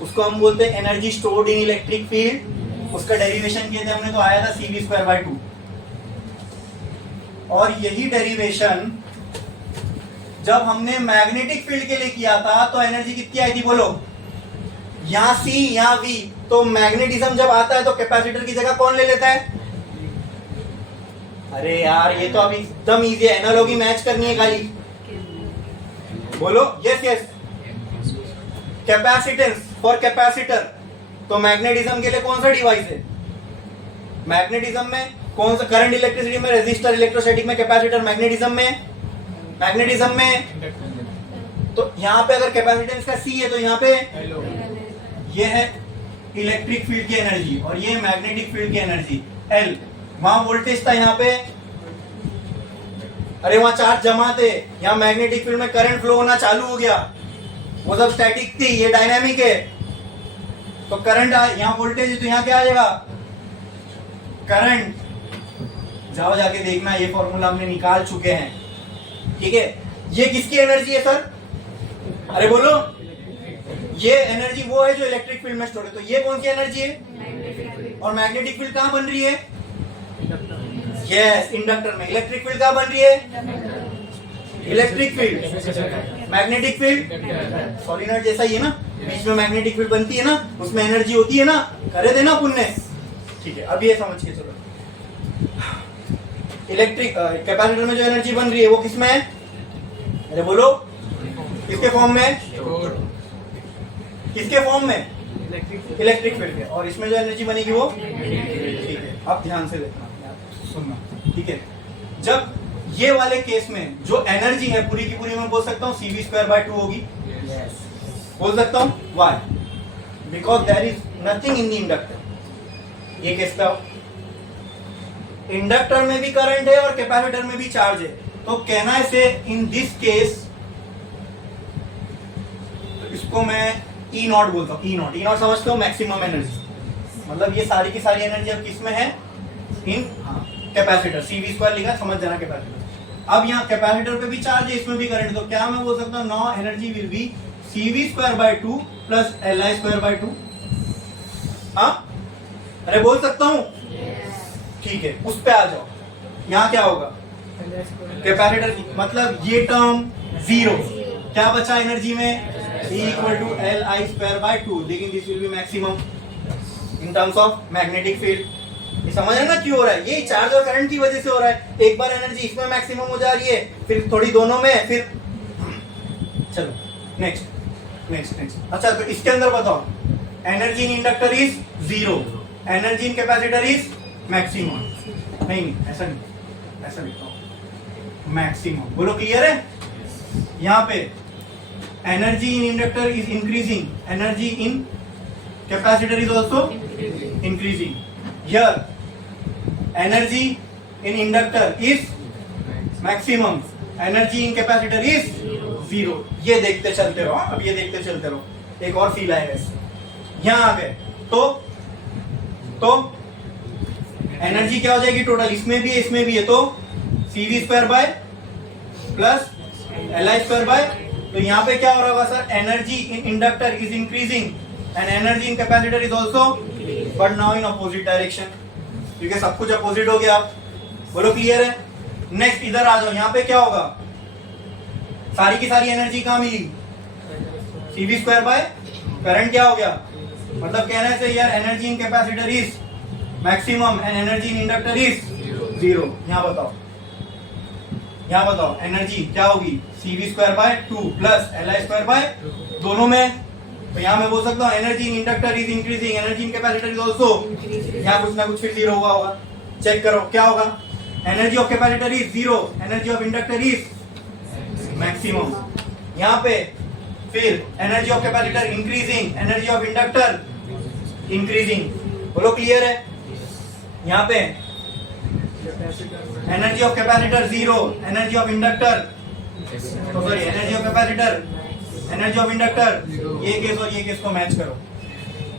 उसको हम बोलते हैं एनर्जी स्टोर्ड इन इलेक्ट्रिक फील्ड। उसका डेरिवेशन किया था हमने, तो आया था CV²/2। और यही डेरिवेशन जब हमने मैग्नेटिक फील्ड के लिए किया था तो एनर्जी कितनी आई थी बोलो? यहाँ C यहाँ V। तो मैग्नेटिज्म जब आता है तो कैपेसिटर की जगह कौन ले लेता है? अरे यार ये तो अभी एकदम इजी है, एनालॉजी मैच करनी है खाली। बोलो yes yes. Capacitance for capacitor, तो मैग्नेटिज्म के लिए कौन सा डिवाइस है? मैग्नेटिज्म में कौन सा? करंट इलेक्ट्रिसिटी में रेजिस्टर, इलेक्ट्रोस्टैटिक में कैपेसिटर, मैग्नेटिज्म में तो यहाँ पे अगर कैपेसिटेंस का सी है तो यहाँ पे ये है इलेक्ट्रिक फील्ड की एनर्जी और ये मैग्नेटिक फील्ड की एनर्जी एल। वहां वोल्टेज था यहाँ पे, अरे वहां चार्ज जमा थे, यहाँ मैग्नेटिक फील्ड में करंट फ्लो होना चालू हो गया, वो सब स्टैटिक थी, ये डायनामिक है। तो करंट यहाँ वोल्टेज है तो यहाँ क्या आ जाएगा? करंट। जाओ जाके देखना, ये फॉर्मूला हमने निकाल चुके हैं, ठीक है। ये किसकी एनर्जी है सर? अरे बोलो, ये एनर्जी वो है जो इलेक्ट्रिक फील्ड में स्टोर है, तो ये कौन सी एनर्जी है? और मैग्नेटिक फील्ड कहाँ बन रही है? यस, इंडक्टर में। इलेक्ट्रिक फील्ड कहाँ बन रही है? Electric field. Magnetic field solenoid जैसा ही है ना, बीच में मैग्नेटिक फील्ड बनती है ना, उसमें एनर्जी होती है ना, करे थे ना पुण्य, ठीक है। अब ये समझ के चलो, इलेक्ट्रिक कैपेसिटर में जो एनर्जी बन रही है वो किसमें है? अरे बोलो, किसके फॉर्म में? किसके फॉर्म में? इलेक्ट्रिक फील्ड के। और इसमें जो एनर्जी बनेगी वो, ठीक है। अब ध्यान से देखना, सुनना, ठीक है। जब ये वाले केस में जो एनर्जी है पूरी की पूरी मैं बोल सकता हूँ CV²/2 होगी, बोल सकता हूँ। Why? Because there is nothing in the inductor. ये केस पे इंडक्टर में भी करंट है और कैपेसिटर में भी चार्ज है, तो कहना है से इन दिस केस, तो इसको मैं E0 बोलता हूँ। E0 समझते हो? Maximum energy. मतलब ये सारी की सारी एनर्जी अब किसमें है? इन कैपेसिटर। CV² लिखा, समझ जाना कैपेसिटर। अब यहाँ कैपेसिटर पे भी चार्ज है, इसमें भी करंट, तो क्या मैं बोल सकता हूँ? Now energy will be CV² plus Li²/2। हाँ, अरे बोल सकता हूँ, ठीक है। उस पे आ जाओ, यहाँ क्या होगा? कैपेसिटर की मतलब ये टर्म जीरो, क्या बचा एनर्जी में? E=Li²/2, लेकिन this will be maximum in terms of magnetic field. ये समझ रहे ना क्यों हो रहा है? ये चार्ज और करंट की वजह से हो रहा है। एक बार एनर्जी इसमें मैक्सिमम हो जा रही है, फिर थोड़ी दोनों में, फिर चलो नेक्स्ट। अच्छा, तो इसके अंदर बताओ, energy in inductor is 0, energy in capacitor is maximum. नहीं, ऐसा लिखता हूं, मैक्सिमम। बोलो क्लियर है? यहाँ पे energy in inductor is increasing, energy in capacitor is also increasing. Here energy in inductor is maximum, energy in capacitor is 0। ये देखते चलते रहो, अब ये देखते चलते रहो, एक और फील आएगा इससे। यहाँ आ गए तो एनर्जी क्या हो जाएगी टोटल? इसमें भी है, इसमें भी है, तो CV² प्लस Li²। तो यहाँ पे क्या हो रहा होगा sir? Energy in inductor is increasing and energy in capacitor is also, but now in opposite direction, क्योंकि सब कुछ अपोजिट हो गया। बोलो क्लियर है? नेक्स्ट इधर आ जाओ, यहाँ पे क्या होगा? सारी की सारी एनर्जी कहाँ मिली? CV²। करंट क्या हो गया? मतलब कहने से यार energy in capacitor is maximum and energy in inductor is 0। यहाँ बताओ एनर्जी क्या होगी? CV²/2 प्लस Li², दोनों में। तो यहाँ मैं बोल सकता हूँ energy in inductor is increasing, energy in capacitor is also, यहाँ कुछ ना कुछ फिर 0 हुआ होगा। चेक करो क्या होगा? Energy of capacitor is 0, energy of inductor is maximum. यहाँ पे फिर energy of capacitor increasing, energy of inductor increasing. बोलो क्लियर है? यहाँ पे energy of capacitor 0, energy of inductor, sorry energy of capacitor, energy of inductor, ये case और ये केस को मैच करो।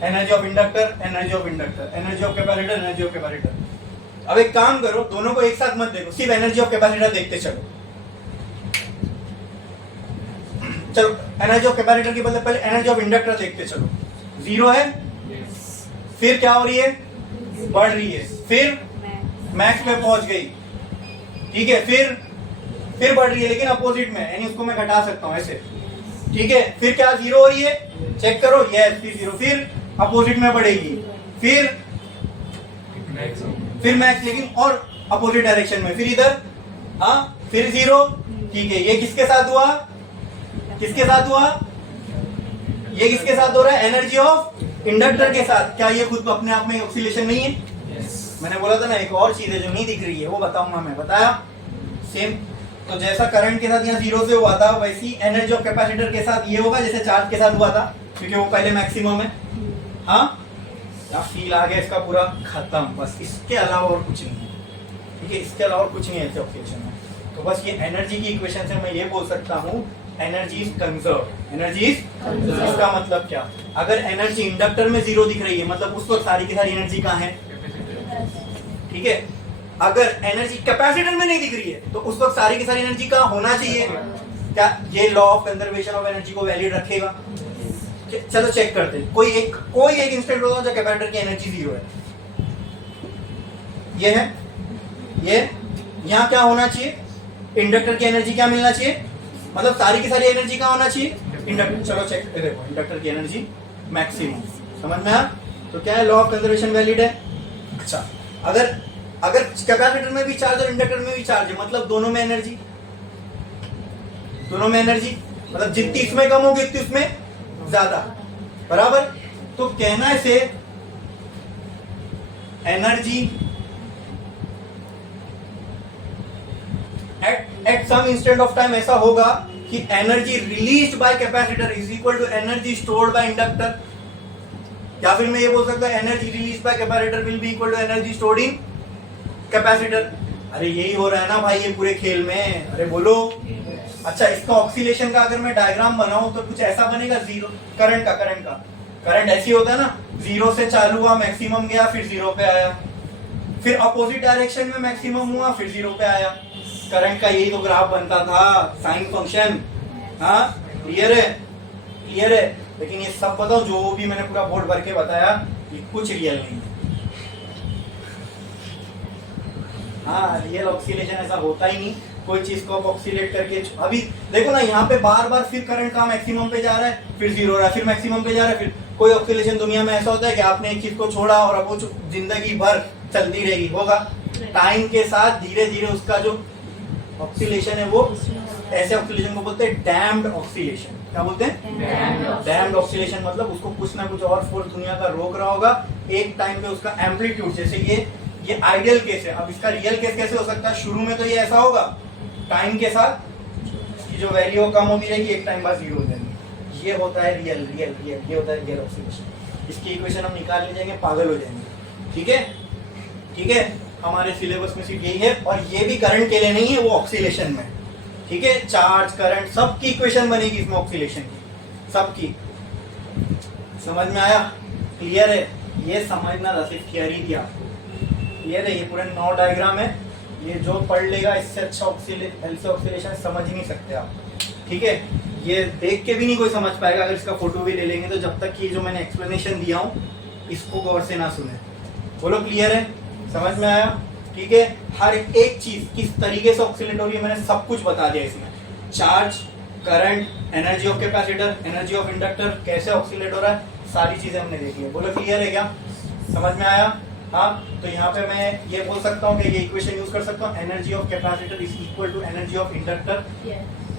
Energy of inductor, energy of inductor, energy of capacitor, energy of capacitor. अब एक काम करो, दोनों को एक साथ मत देखो, सिर्फ एनर्जी ऑफ कैपेसिटर देखते चलो। एनर्जी ऑफ कैपेसिटर की बदले पहले एनर्जी ऑफ इंडक्टर देखते चलो। 0 है, फिर क्या हो रही है? बढ़ रही है, फिर मैक्स पे पहुंच गई, ठीक है। फिर बढ़ रही है लेकिन अपोजिट में, यानी उसको मैं घटा सकता हूं ऐसे, ठीक है। फिर क्या 0 हो रही है? चेक करो, यस, फिर 0, फिर अपोजिट में बढ़ेगी, फिर मैक्स, लेकिन और अपोजिट डायरेक्शन में, फिर इधर, हाँ, फिर 0, ठीक है। ये किसके साथ हुआ? किसके साथ हुआ? ये किसके साथ हो रहा है? एनर्जी ऑफ इंडक्टर के साथ। क्या ये खुद अपने आप में ऑक्सीलेशन नहीं है? मैंने बोला था ना एक और चीज है जो नहीं दिख रही है, वो बताऊंगा मैं। बताया सेम। तो जैसा करंट के साथ यहाँ 0 से हुआ था, वैसी एनर्जी ऑफ कैपेसिटर के साथ ये होगा जैसे चार्ज के साथ हुआ था, क्योंकि वो पहले मैक्सिमम है। हाँ, क्या फील आ गया इसका? पूरा खत्म। बस इसके अलावा और कुछ नहीं है। ठीक है, इसके अलावा और कुछ नहीं है ऐसे ऑक्सीलेशन में। तो बस ये एनर्जी की इक्वेशन से मैं ये बोल सकता हूँ, energy is conserve. Energy is, इसका मतलब क्या? अगर एनर्जी इंडक्टर में 0 दिख रही है, मतलब उस वक्त सारी की सारी एनर्जी कहाँ है? ठीक है। अगर एनर्जी कैपेसिटर में नहीं दिख रही है, तो उस वक्त सारी की सारी एनर्जी कहाँ होना चाहिए? क्या ये law of conservation of energy को वैलिड रखेगा? चलो चेक करते हैं। कोई एक इंस्टेंट होगा जब कैपेसिटर की एनर्जी 0 है। ये है, ये यहाँ क्या होना चाहिए? इंडक्टर की एनर्जी क्या मिलना चाहिए? मतलब सारी की सारी एनर्जी कहाँ होना चाहिए? इंडक्टर। चलो चेक देखो, इंडक्टर की एनर्जी मैक्सिमम। समझ में आया? तो क्या है, लॉ ऑफ कंजर्वेशन वैलिड है। अच्छा, अगर कैपेसिटर में भी चार्ज और इंडक्टर में भी चार्ज है, मतलब दोनों में एनर्जी, मतलब जितनी इसमें कम होगी उतनी उसमें ज्यादा, बराबर। तो कहना है से energy at some instant of time ऐसा होगा कि energy released by capacitor is equal to energy stored by inductor. या फिर मैं ये बोल सकता हूं, energy release by capacitor will be equal to energy stored in capacitor. अरे यही हो रहा है ना भाई ये पूरे खेल में। अरे बोलो। अच्छा, इसका ऑक्सीलेशन का अगर मैं डायग्राम बनाऊं तो कुछ ऐसा बनेगा। 0 करंट ऐसी होता है ना, 0 से चालू हुआ, मैक्सिमम गया, फिर 0 पे आया, फिर अपोजिट डायरेक्शन में मैक्सिमम हुआ, फिर 0 पे आया। करंट का यही तो ग्राफ बनता था, साइन फंक्शन। हाँ, क्लियर है। लेकिन ये सब बताओ, जो भी मैंने पूरा बोर्ड भर के बताया, ये कुछ रियल नहीं है। हाँ, रियल ऑक्सीलेशन ऐसा होता ही नहीं। कोई चीज को आप ऑक्सीलेट करके, अभी देखो ना यहाँ पे बार बार फिर करंट का मैक्सिमम पे जा रहा है, फिर 0 हो रहा है, फिर मैक्सिमम पे जा रहा है, फिर कोई ऑक्सीलेशन दुनिया में ऐसा होता है कि आपने एक चीज को छोड़ा और अब वो जिंदगी भर चलती रहेगी? होगा। टाइम के साथ धीरे धीरे उसका जो ऑक्सीलेशन है वो, ऐसे ऑक्सीलेशन को बोलते हैं डैम्ड ऑक्सीलेशन। क्या बोलते हैं? Damped oscillation. मतलब उसको कुछ ना कुछ और फोर्स दुनिया का रोक रहा होगा एक टाइम पे, उसका एम्पलीट्यूड। जैसे ये आइडियल केस है। अब इसका रियल केस कैसे हो सकता है? शुरू में तो ये ऐसा होगा, टाइम के साथ इसकी जो वैल्यू कम होती रहेगी, एक टाइम बाद 0 हो जाएगी। ये होता है रियल, ये होता है रियल ऑक्सीलेशन। इसकी इक्वेशन हम निकाल ले जाएंगे, पागल हो जाएंगे। ठीक है, हमारे सिलेबस में सिर्फ यही है, और ये भी करंट के लिए नहीं है, वो ऑक्सीलेशन में। ठीक है, चार्ज, करंट, सबकी इक्वेशन बनेगी इसमें, ऑक्सीलेशन की सबकी। समझ में आया? क्लियर है? ये समझना था, सिर्फ थियरी थी आपको। क्लियर है? ये पूरे 9 डायग्राम है। ये जो पढ़ लेगा, इससे अच्छा ऑक्सीलेशन समझ ही नहीं सकते आप। ठीक है, ये देख के भी नहीं कोई समझ पाएगा। अगर इसका फोटो भी ले लेंगे तो जब तक कि जो मैंने एक्सप्लेनेशन दिया हूँ इसको गौर से ना सुने। बोलो, क्लियर है? समझ में आया? ठीक है, हर एक चीज किस तरीके से ऑक्सीलेट हो रही है मैंने सब कुछ बता दिया इसमें। Charge, current, energy of capacitor, energy of inductor, कैसे ऑक्सीलेट हो रहा है, सारी चीजें हमने देखी है। बोलो, क्लियर है? क्या समझ में आया? हाँ, तो यहाँ पे मैं ये बोल सकता हूँ कि ये इक्वेशन यूज कर सकता हूँ, energy of capacitor is equal to energy of inductor.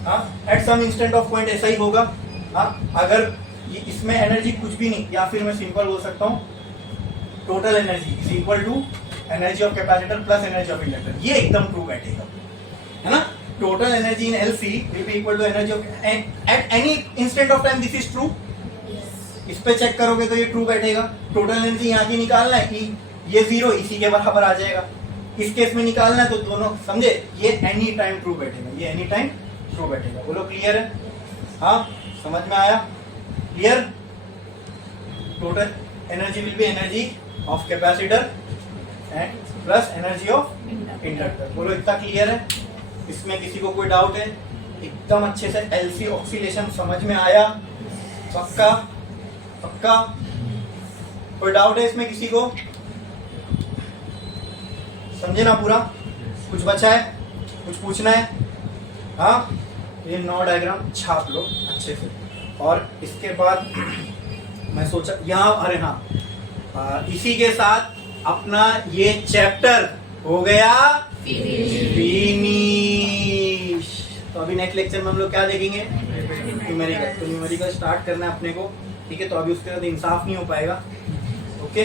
हाँ, at some instant of point ऐसा ही होगा। हाँ, अगर ये इसमें एनर्जी कुछ भी नहीं, या फिर मैं सिंपल बोल सकता हूँ, total energy is equal to energy of capacitor plus energy of inductor. ये एकदम ट्रू बैठेगा, है ना? Total energy in LC will be equal to energy of at any instant of time. This is true. इस पे check करोगे तो ये ट्रू बैठेगा। टोटल एनर्जी यहाँ की निकालना है कि ये 0 इसी के बराबर आ जाएगा। इस केस में निकालना है तो दोनों, समझे? ये एनी टाइम ट्रू बैठेगा, ये एनी टाइम ट्रू बैठेगा। बोलो, क्लियर है? हाँ, समझ में आया? Clear? Total energy will be energy of capacitor and plus energy of inductor. बोलो, इतना क्लियर है? इसमें किसी को कोई डाउट है? एकदम अच्छे से LC ऑक्सीलेशन समझ में आया? पक्का? कोई डाउट है इसमें किसी को? समझे ना पूरा? कुछ बचा है? कुछ पूछना है? हाँ, ये 9 डायग्राम छाप लो अच्छे से। और इसके बाद मैं सोचा यहाँ, अरे हाँ, इसी के साथ अपना ये चैप्टर हो गया फिनिश। तो अभी नेक्स्ट लेक्चर में हम लोग क्या देखेंगे? न्यूमेरिकल, तो न्यूमेरिकल स्टार्ट करना है अपने को, ठीक है। तो अभी उसके साथ इंसाफ नहीं हो पाएगा, ओके।